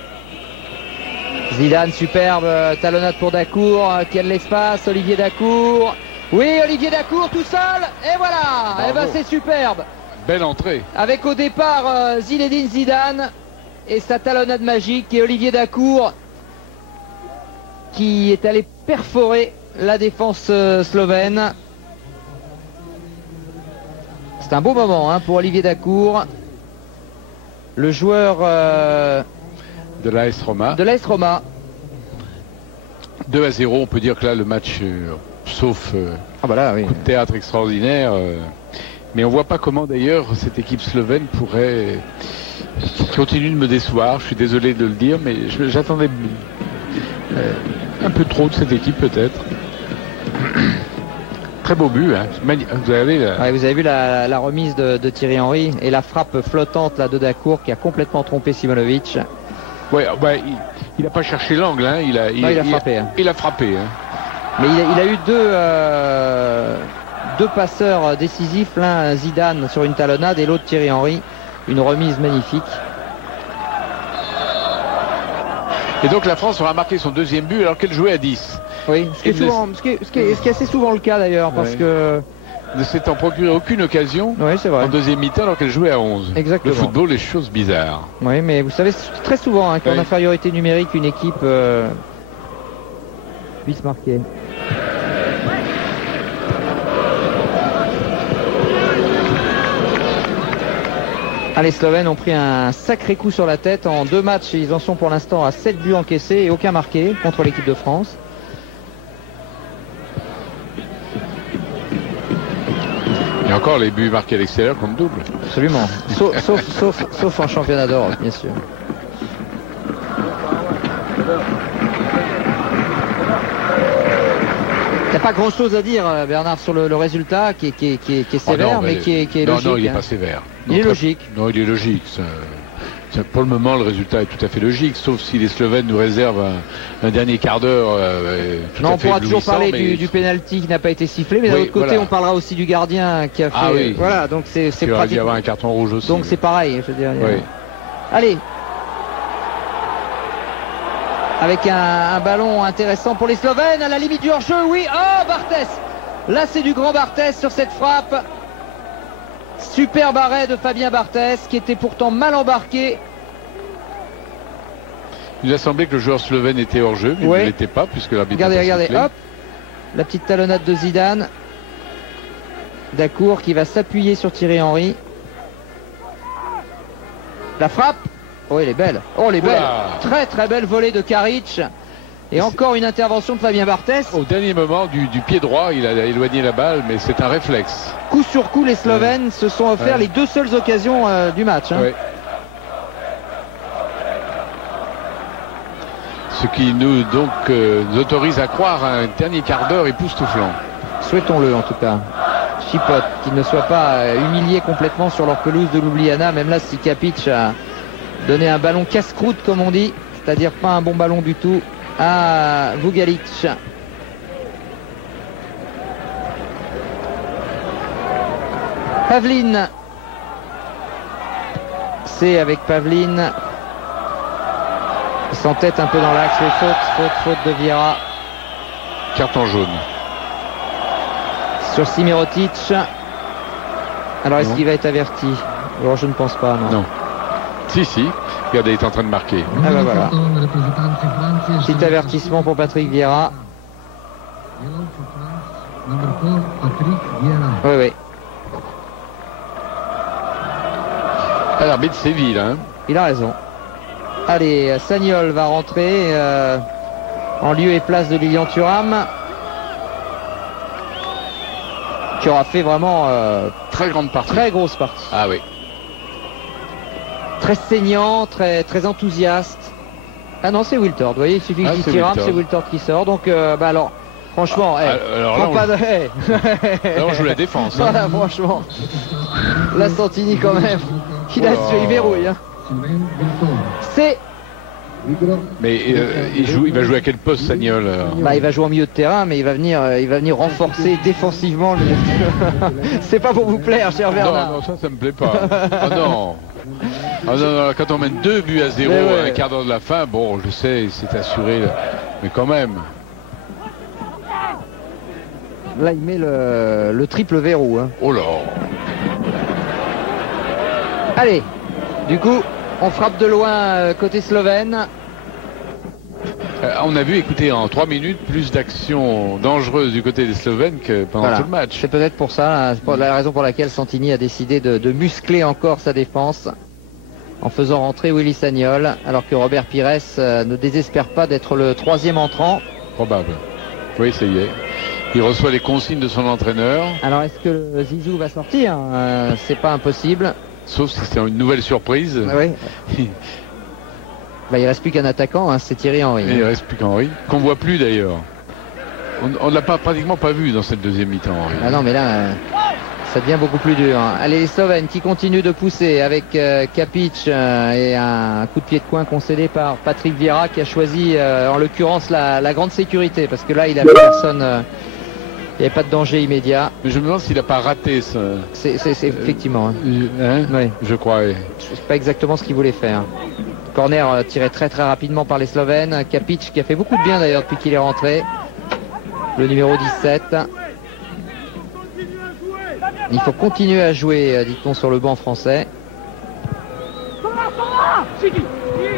Zidane, superbe talonnade pour Dacour, qui a de l'espace. Olivier Dacour. Oui, Olivier Dacour tout seul. Et voilà. Et ben c'est superbe. Belle entrée. Avec au départ Zinedine Zidane et sa talonnade magique, et Olivier Dacour qui est allé perforer la défense slovène. C'est un beau moment hein, pour Olivier Dacour, le joueur de l'AS Roma. 2-0, on peut dire que là le match, sauf coup de théâtre extraordinaire, mais on voit pas comment d'ailleurs cette équipe slovène pourrait continuer de me décevoir. Je suis désolé de le dire, mais j'attendais un peu trop de cette équipe peut-être. Très beau but, hein. Vous avez vu la remise de Thierry Henry et la frappe flottante là, de Dacour qui a complètement trompé Simonovic. Ouais, il n'a pas cherché l'angle, hein. Il a frappé. Il a frappé. Hein. Mais il a eu deux passeurs décisifs, l'un Zidane sur une talonnade et l'autre Thierry Henry. Une remise magnifique. Et donc la France aura marqué son deuxième but alors qu'elle jouait à 10. Oui, ce qui est assez souvent le cas d'ailleurs, parce que ne s'étant procuré aucune occasion en deuxième mi-temps alors qu'elle jouait à 11. Exactement. Le football est chose bizarre. Oui, mais vous savez, très souvent qu'en infériorité numérique, une équipe puisse marquer. Les Slovènes ont pris un sacré coup sur la tête. En 2 matchs, ils en sont pour l'instant à 7 buts encaissés et aucun marqué contre l'équipe de France. Et encore, les buts marqués à l'extérieur comptent double. Absolument. Sauf en championnat d'Europe, bien sûr. Il n'y a pas grand chose à dire, Bernard, sur le résultat qui est sévère, mais qui est logique. Non, il n'est pas sévère. Il est logique. Non, il est logique. Pour le moment, le résultat est tout à fait logique, sauf si les Slovènes nous réservent un dernier quart d'heure. On pourra toujours parler du penalty qui n'a pas été sifflé, mais d'un autre côté, on parlera aussi du gardien qui a fait. Ah oui. Voilà, donc c'est pratique. Il aurait dû y avoir un carton rouge aussi. Donc c'est pareil, je veux dire. Oui. Allez. Avec un ballon intéressant pour les Slovènes, à la limite du hors-jeu, oui. Oh, Barthès. Là, c'est du grand Barthès sur cette frappe. Superbe arrêt de Fabien Barthès, qui était pourtant mal embarqué. Il a semblé que le joueur slovène était hors-jeu, mais il ne l'était pas, puisque l'arbitre. Regardez, hop. La petite talonnade de Zidane. Dacour qui va s'appuyer sur Thierry Henry. La frappe. Oh, elle est belle. Oh, elle est belle. Très très belle volée de Karic. Et encore une intervention de Fabien Barthès. Au dernier moment du pied droit, il a éloigné la balle, mais c'est un réflexe. Coup sur coup, les Slovènes se sont offerts les deux seules occasions du match. Ce qui nous autorise à croire à un dernier quart d'heure époustouflant. Souhaitons-le en tout cas. Chipote, qu'ils ne soient pas humiliés complètement sur leur pelouse de Ljubljana. Même là, si Kapic a donné un ballon casse-croûte, comme on dit, c'est-à-dire pas un bon ballon du tout, à Vugalic. Pavlin. C'est avec Pavlin. Il s'entête un peu dans l'axe. Faute de Vieira. Carton jaune. Sur Simirotic. Alors est-ce qu'il va être averti? Alors je ne pense pas, non. Si. Regardez, il est en train de marquer. Ah ben voilà. Petit avertissement pour Patrick Vieira. Oui. L'arbitre séville, hein. Il a raison. Allez, Sagnol va rentrer en lieu et place de Lilian Thuram, qui aura fait vraiment très grande partie. Très grosse partie. Ah oui. Très saignant, très enthousiaste. Ah non, c'est Wiltord. Vous voyez, il suffit que je dise Thuram, c'est Wiltord qui sort. Donc, alors, franchement, alors on joue la défense. Voilà, franchement. La Santini quand même. Il verrouille. Hein. C'est. Mais il va jouer à quel poste, Sagnol? Il va jouer en milieu de terrain, mais il va venir renforcer défensivement. C'est pas pour vous plaire, cher Bernard. Non, ça me plaît pas. non, quand on mène 2 buts à 0 à un quart d'heure de la fin, bon, je sais, c'est assuré, mais quand même. Là, il met le triple verrou. Hein. Oh là. Allez, du coup, on frappe de loin côté slovène. On a vu, écoutez, en 3 minutes, plus d'actions dangereuses du côté des Slovènes que pendant tout le match. C'est peut-être pour ça, la raison pour laquelle Santini a décidé de muscler encore sa défense en faisant rentrer Willy Sagnol, alors que Robert Pires ne désespère pas d'être le 3e entrant. Probable. Oui, ça y est. Il reçoit les consignes de son entraîneur. Alors, est-ce que le Zizou va sortir? C'est pas impossible. Sauf si c'est une nouvelle surprise. Oui. Il reste plus qu'un attaquant, hein, c'est Thierry Henry. Il reste plus qu'Henry, qu'on voit plus d'ailleurs. On ne l'a pratiquement pas vu dans cette deuxième mi-temps, Henry. Ah non, mais là, ça devient beaucoup plus dur. Hein. Allez, les Slovènes qui continuent de pousser avec Kapic et un coup de pied de coin concédé par Patrick Vieira, qui a choisi en l'occurrence la grande sécurité, parce que là, il avait personne. Il n'y avait pas de danger immédiat. Mais je me demande s'il n'a pas raté ça. C'est effectivement. Oui. Je crois. Oui. Je sais pas exactement ce qu'il voulait faire. Corner tiré très très rapidement par les Slovènes. Kapic qui a fait beaucoup de bien d'ailleurs depuis qu'il est rentré. Le numéro 17. Il faut continuer à jouer, dit-on sur le banc français.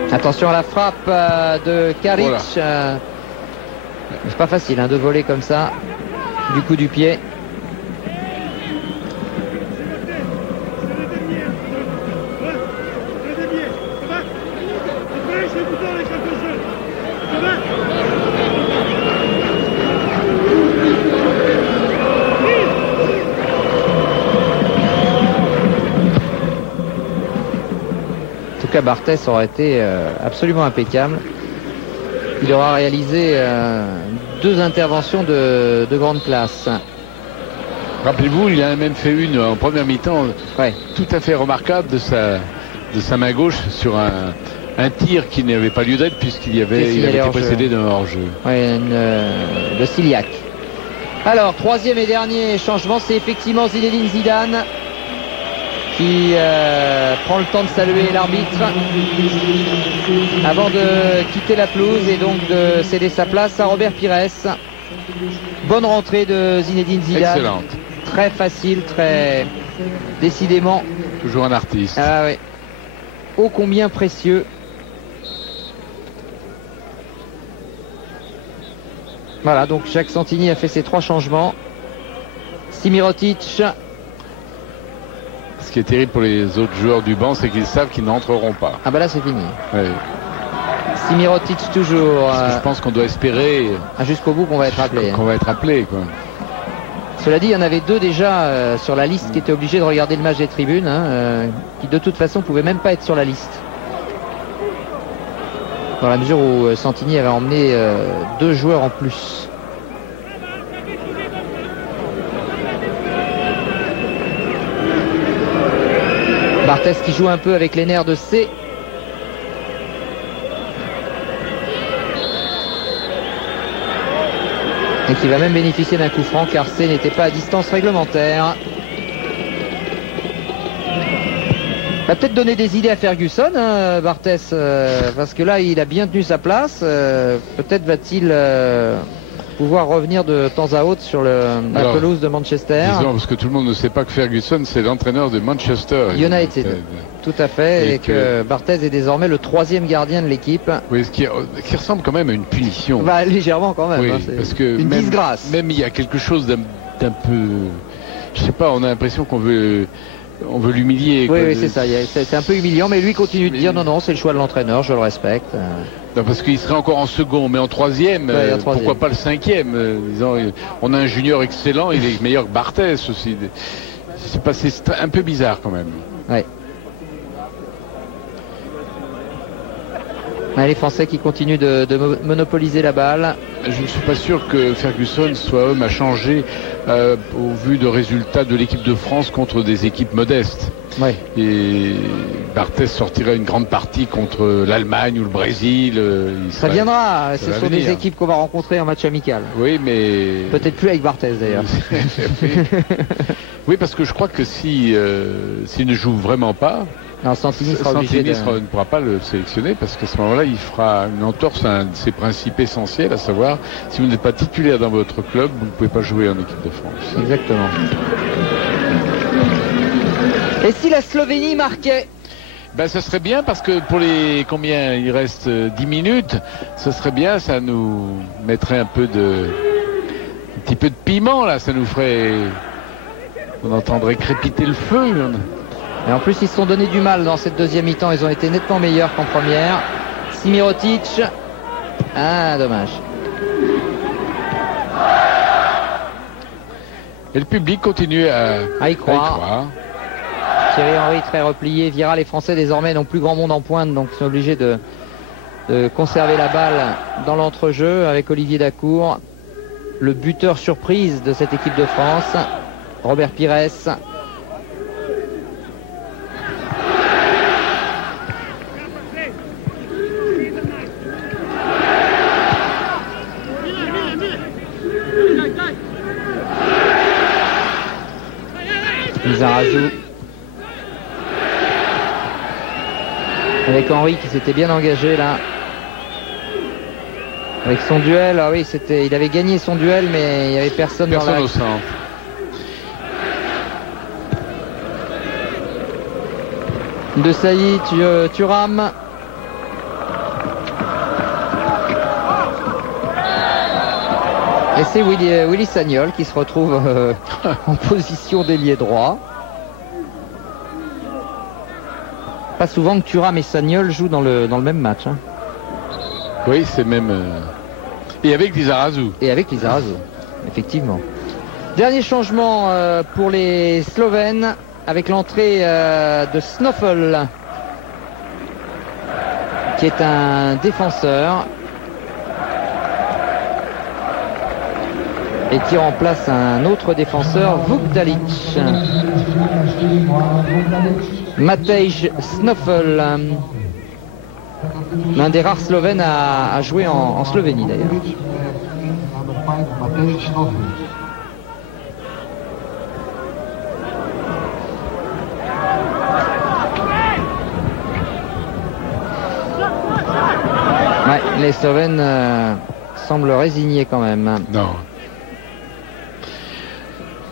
Attention à la frappe de Karic. C'est pas facile de voler comme ça. Du coup du pied. cas, Barthès aurait été absolument impeccable. Il aura réalisé 2 interventions de grande classe. Rappelez-vous, il a même fait une en première mi-temps, tout à fait remarquable de sa main gauche sur un tir qui n'avait pas lieu d'être puisqu'il avait été précédé d'un hors-jeu. De Ciliac. Alors, 3e et dernier changement, c'est effectivement Zinedine Zidane qui prend le temps de saluer l'arbitre avant de quitter la pelouse et donc de céder sa place à Robert Pires. Bonne rentrée de Zinedine Zidane. Excellente. Très facile, très décidément. Toujours un artiste. Ah oui. Ô combien précieux. Voilà, donc Jacques Santini a fait ses 3 changements. Simirotic. Ce qui est terrible pour les autres joueurs du banc, c'est qu'ils savent qu'ils n'entreront pas. Ah bah là c'est fini. Oui. Simirotic toujours. Je pense qu'on doit espérer. Jusqu'au bout qu'on va être appelé. Qu'on va être appelé, quoi. Cela dit, il y en avait 2 déjà sur la liste qui étaient obligés de regarder le match des tribunes, qui de toute façon ne pouvaient même pas être sur la liste. Dans la mesure où Santini avait emmené 2 joueurs en plus. Barthès qui joue un peu avec les nerfs de C. Et qui va même bénéficier d'un coup franc car C n'était pas à distance réglementaire. Va peut-être donner des idées à Ferguson, Barthès, parce que là il a bien tenu sa place. Peut-être va-t-il pouvoir revenir de temps à autre sur la pelouse de Manchester. Disons, parce que tout le monde ne sait pas que Ferguson c'est l'entraîneur de Manchester United. Tout à fait, et que Barthès est désormais le 3e gardien de l'équipe. Oui, ce qui ressemble quand même à une punition. Bah, légèrement quand même. Oui, parce que une disgrâce. Même il y a quelque chose d'un peu, je sais pas, on a l'impression qu'on veut l'humilier. Oui, c'est ça. C'est un peu humiliant, mais lui continue de dire non, c'est le choix de l'entraîneur, je le respecte. Non, parce qu'il serait encore en second, mais en 3e, pourquoi pas le 5e disons, on a un junior excellent, il est meilleur que Barthès aussi. C'est un peu bizarre quand même. Oui. Les Français qui continuent de monopoliser la balle. Je ne suis pas sûr que Ferguson soit homme à changer au vu de résultats de l'équipe de France contre des équipes modestes. Oui. Et Barthès sortirait une grande partie contre l'Allemagne ou le Brésil. Ça viendra, ce sont des équipes qu'on va rencontrer en match amical. Oui, mais... Peut-être plus avec Barthès d'ailleurs. Oui, parce que je crois que s'il ne joue vraiment pas, Santini ne pourra pas le sélectionner parce qu'à ce moment-là, il fera une entorse à un de ses principes essentiels, à savoir, si vous n'êtes pas titulaire dans votre club, vous ne pouvez pas jouer en équipe de France. Exactement. Et si la Slovénie marquait? Ça serait bien parce que pour les combien il reste 10 minutes, ce serait bien, ça nous mettrait un petit peu de piment là, ça nous ferait, on entendrait crépiter le feu. Et en plus ils se sont donné du mal dans cette 2e mi-temps, ils ont été nettement meilleurs qu'en première. Simirotic, dommage. Et le public continue à y croire. Thierry Henry très replié. Vira, les Français désormais n'ont plus grand monde en pointe, donc sont obligés de conserver la balle dans l'entrejeu avec Olivier Dacour, le buteur surprise de cette équipe de France, Robert Pires. Lizarazu avec Henry qui s'était bien engagé là avec son duel. Ah oui, il avait gagné son duel, mais il n'y avait personne dans la... au centre. De Sailly, Thuram. Et c'est Willy Sagnol qui se retrouve en position d'ailier droit. Pas souvent que Thuram et Sagnol jouent dans le même match. Hein. Oui, c'est même... Et avec Lizarazu. Et avec Lizarazu, effectivement. Dernier changement pour les Slovènes avec l'entrée de Snoffel. qui est un défenseur et qui remplace un autre défenseur, Vukdalic. Matej Snoffel, l'un des rares Slovènes à jouer en Slovénie d'ailleurs. Ouais, les Slovènes semblent résignés quand même. Non.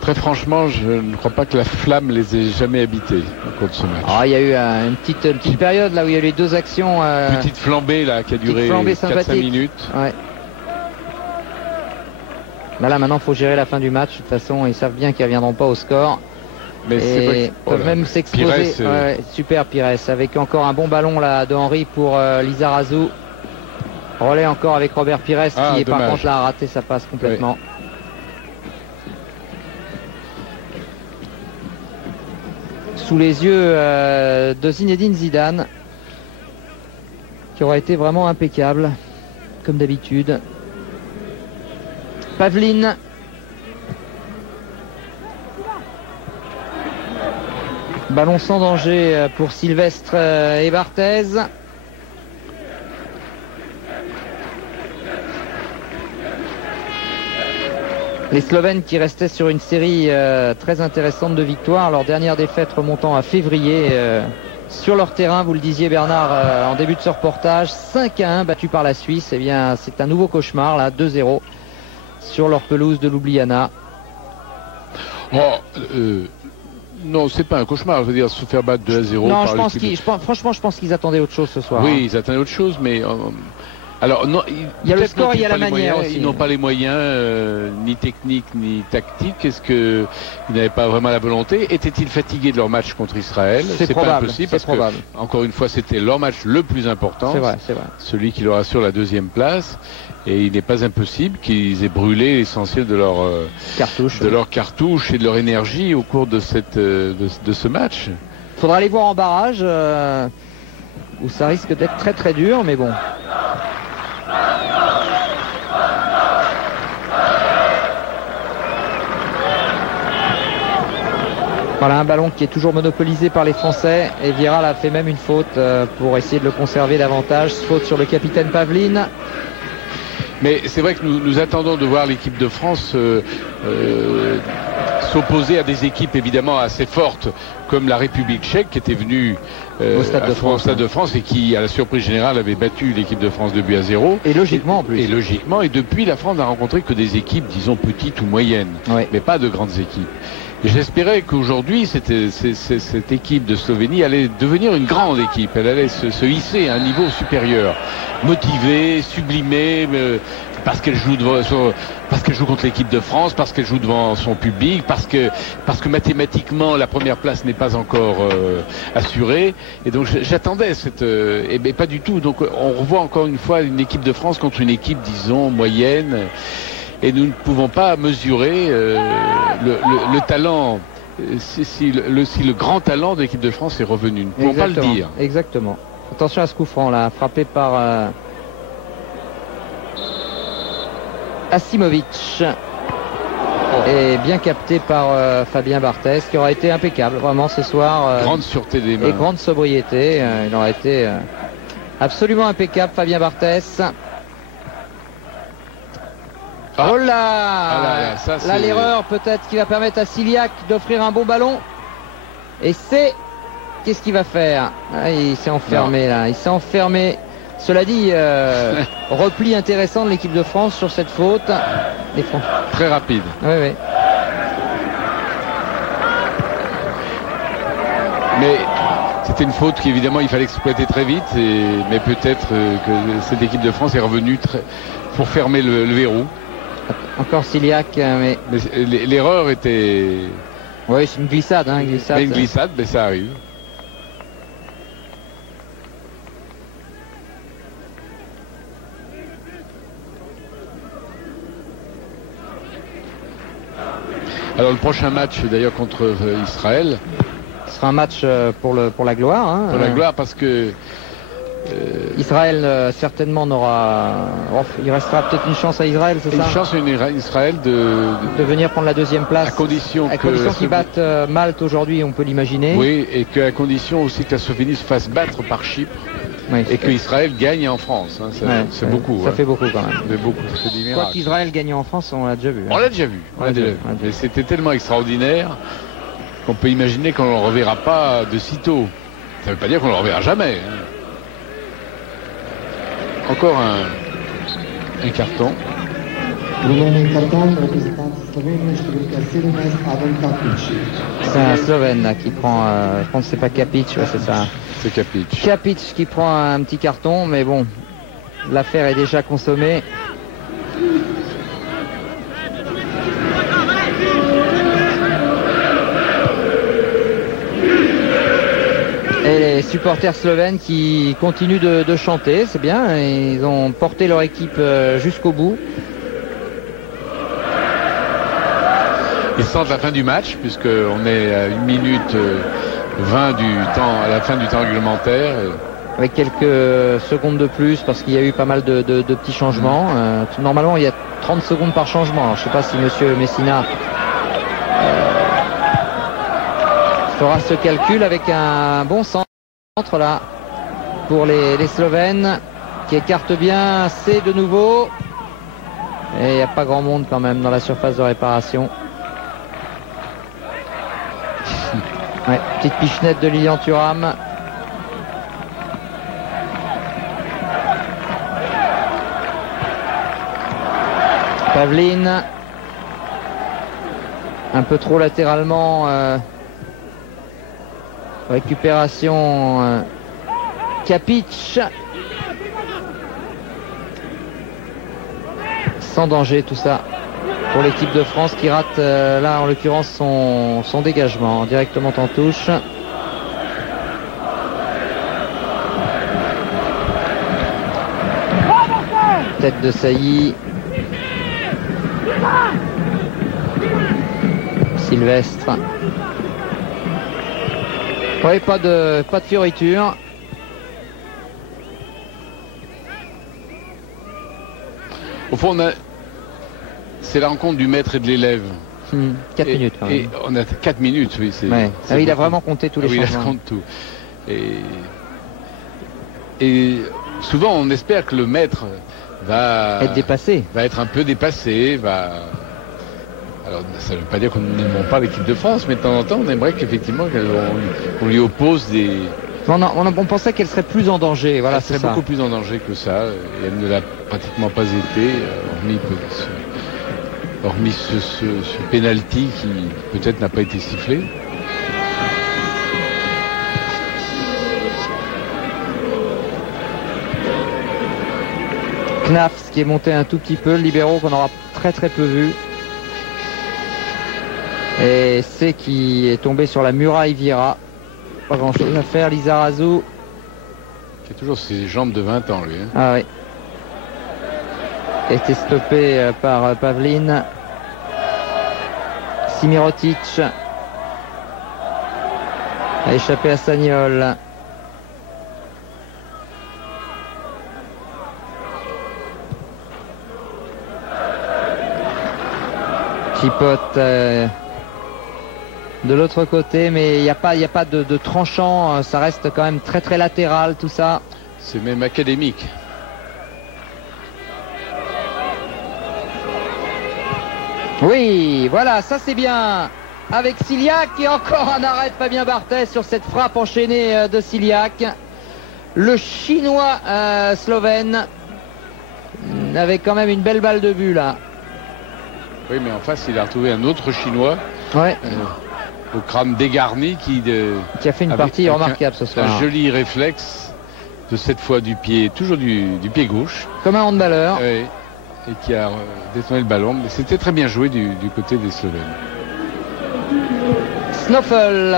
Très franchement, je ne crois pas que la flamme les ait jamais habités au cours de ce match. Il y a eu une petite période là où il y a eu les deux actions. Petite flambée là qui a duré 4-5 minutes. Ouais. Là maintenant, il faut gérer la fin du match. De toute façon, ils savent bien qu'ils ne reviendront pas au score. Mais et peuvent même s'exposer. Super Pires, avec encore un bon ballon là de Henry pour Lizarazu. Relais encore avec Robert Pires qui par contre là a raté sa passe complètement. Oui. Sous les yeux de Zinedine Zidane, qui aura été vraiment impeccable comme d'habitude. Pavlin. Ballon sans danger pour Sylvestre et Barthez. Les Slovènes qui restaient sur une série très intéressante de victoires, leur dernière défaite remontant à février sur leur terrain, vous le disiez Bernard en début de ce reportage, 5-1 battu par la Suisse. Eh bien c'est un nouveau cauchemar là, 2-0 sur leur pelouse de Ljubljana. Non, c'est pas un cauchemar, je veux dire se faire battre 2-0. Non, franchement je pense qu'ils attendaient autre chose ce soir. Oui, ils attendaient autre chose, mais... Alors, non, il y a le score, il y a la manière aussi. Ils n'ont pas les moyens, ni techniques, ni tactiques. Est-ce qu'ils n'avaient pas vraiment la volonté? Étaient-ils fatigués de leur match contre Israël? C'est pas impossible, parce que, encore une fois, c'était leur match le plus important. C'est vrai. Celui qui leur assure la deuxième place. Et il n'est pas impossible qu'ils aient brûlé l'essentiel de leur cartouche et de leur énergie au cours de ce match. Il faudra aller voir en barrage, où ça risque d'être très très dur, mais bon. Voilà un ballon qui est toujours monopolisé par les Français et Viral a fait même une faute pour essayer de le conserver davantage. Faute sur le capitaine Pavlin. Mais c'est vrai que nous attendons de voir l'équipe de France s'opposer à des équipes évidemment assez fortes comme la République tchèque qui était venue au Stade de France et qui, à la surprise générale, avait battu l'équipe de France 2-0. Et logiquement en plus. Et logiquement. Et depuis, la France n'a rencontré que des équipes, disons, petites ou moyennes, mais pas de grandes équipes. Et j'espérais qu'aujourd'hui, cette équipe de Slovénie allait devenir une grande équipe. Elle allait se hisser à un niveau supérieur. Motivée, sublimée, parce qu'elle joue contre l'équipe de France, parce qu'elle joue devant son public, parce que mathématiquement, la première place n'est pas encore assurée. Et donc, j'attendais mais pas du tout. Donc, on revoit encore une fois une équipe de France contre une équipe, disons, moyenne. Et nous ne pouvons pas mesurer le talent, si le grand talent de l'équipe de France est revenu. Nous ne pouvons pas le dire. Exactement. Attention à ce coup franc là, frappé par Asimovic. Et bien capté par Fabien Barthez, qui aura été impeccable vraiment ce soir. Grande sûreté des mains. Et grande sobriété. Il aura été absolument impeccable, Fabien Barthez. Oh là, là l'erreur peut-être qui va permettre à Ciliac d'offrir un bon ballon. Et qu'est-ce qu'il va faire? Il s'est enfermé là, il s'est enfermé. Cela dit, repli intéressant de l'équipe de France sur cette faute. Très rapide. Oui. Mais c'était une faute qu'évidemment il fallait exploiter très vite. Mais peut-être que cette équipe de France est revenue pour fermer le verrou. Encore Ciliac, mais l'erreur était... Oui, c'est une glissade. Une glissade, mais ça arrive. Alors le prochain match d'ailleurs contre Israël. Ce sera un match pour la gloire. Pour la gloire parce que Israël certainement n'aura... il restera peut-être une chance à Israël, c'est ça? Une chance à Israël de venir prendre la deuxième place. À condition qu'ils battent Malte aujourd'hui, on peut l'imaginer. Oui, et qu'à condition aussi que la Slovénie se fasse battre par Chypre. Oui, et qu'Israël gagne en France. Hein, c'est beaucoup. Ça fait beaucoup quand même. C'est beaucoup, c'est des miracles. Quoi qu'Israël gagne en France, on l'a déjà vu. On l'a déjà vu. Mais c'était tellement extraordinaire qu'on peut imaginer qu'on ne le reverra pas de sitôt. Ça ne veut pas dire qu'on ne le reverra jamais. Hein. Encore un carton. C'est un Slovène là, qui prend, je pense que c'est pas Kapic, c'est ça. C'est Kapic. Kapic qui prend un petit carton, mais bon, l'affaire est déjà consommée. Et les supporters slovènes qui continuent de chanter, c'est bien, ils ont porté leur équipe jusqu'au bout. Ils sentent la fin du match, puisqu'on est à 1 minute 20 du temps, à la fin du temps réglementaire. Avec quelques secondes de plus, parce qu'il y a eu pas mal de petits changements. Normalement, il y a 30 secondes par changement. Alors, je ne sais pas si monsieur Messina fera ce calcul avec un bon centre là pour les Slovènes qui écartent bien. C'est de nouveau. Et il n'y a pas grand monde quand même dans la surface de réparation. Ouais, petite pichenette de Lilian Thuram. Pavlin. Un peu trop latéralement. Récupération. Kapic. Sans danger tout ça. Pour l'équipe de France qui rate là en l'occurrence son dégagement directement en touche. Tête de Sailly. Sylvestre. Oui, pas de fioriture. Au fond, c'est la rencontre du maître et de l'élève. 4 minutes quand même. Et on a 4 minutes, oui. Ouais. Il a vraiment compté tous les changements. Il compte tout. Et souvent, on espère que le maître va être dépassé. Va être un peu dépassé. Alors, ça ne veut pas dire qu'on n'aime pas l'équipe de France, mais de temps en temps, on aimerait qu'effectivement, on lui oppose des... On pensait qu'elle serait plus en danger. Voilà, elle serait beaucoup plus en danger que ça. Et elle ne l'a pratiquement pas été, hormis ce penalty qui peut-être n'a pas été sifflé. Knafs qui est monté un tout petit peu, le libéro qu'on aura très peu vu. Et c'est qui est tombé sur la muraille Vieira. Pas grand chose à faire. Lizarazu qui a toujours ses jambes de 20 ans lui. Hein. Ah oui. A été stoppé par Pavlin. Simirotic a échappé à Sagnol. Chipote de l'autre côté, mais il n'y a pas de tranchant, ça reste quand même très latéral tout ça. C'est même académique. Oui, voilà, ça c'est bien. Avec Ciliac et encore un arrêt de Fabien Barthez sur cette frappe enchaînée de Ciliac. Le chinois slovène avait quand même une belle balle de but là. Oui, mais en face, il a retrouvé un autre chinois. Ouais. Au crâne dégarni qui a fait une partie remarquable ce soir. Un joli réflexe de cette fois du pied, toujours du pied gauche. Comme un handballeur. Oui. Et qui a détourné le ballon. Mais c'était très bien joué du côté des Slovènes. Snoffel.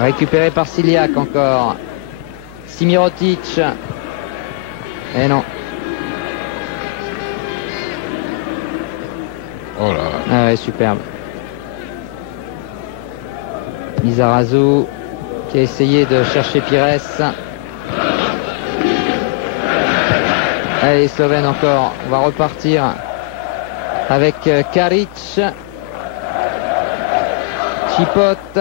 Récupéré par Ciliac encore. Simirotic. Et non. Oh là. Ah ouais, superbe. Lizarazu. qui a essayé de chercher Pires. Allez, Slovène encore. On va repartir avec Karic. Chipot.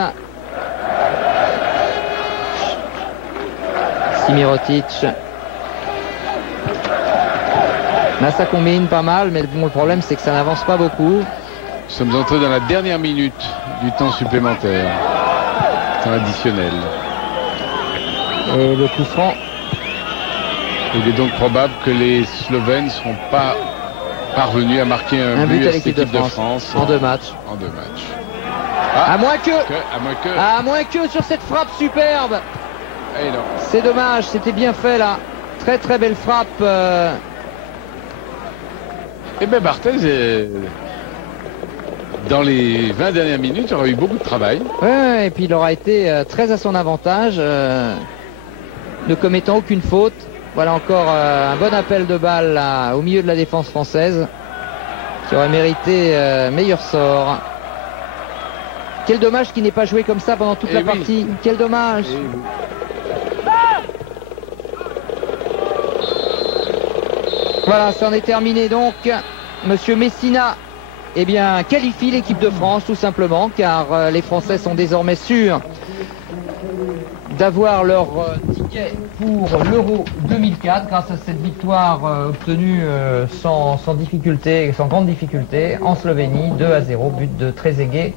Simirotic. Là, ça combine pas mal, mais bon, le problème, c'est que ça n'avance pas beaucoup. Nous sommes entrés dans la dernière minute du temps supplémentaire, temps additionnel. Et le coup franc. Il est donc probable que les Slovènes ne seront pas parvenus à marquer un but à l'équipe de France en 2 matchs. En 2 matchs. À moins que sur cette frappe superbe. C'est dommage, c'était bien fait là. Très très belle frappe. Et bien Barthez, dans les 20 dernières minutes, aura eu beaucoup de travail. Ouais, et puis il aura été très à son avantage, ne commettant aucune faute. Voilà encore un bon appel de balle là, au milieu de la défense française, qui aurait mérité meilleur sort. Quel dommage qu'il n'ait pas joué comme ça pendant toute la partie. Quel dommage. Voilà, ça en est terminé donc. Monsieur Messina, eh bien, qualifie l'équipe de France tout simplement, car les Français sont désormais sûrs d'avoir leur ticket pour l'Euro 2004 grâce à cette victoire obtenue sans difficulté, sans grande difficulté en Slovénie, 2-0, but de Trezeguet.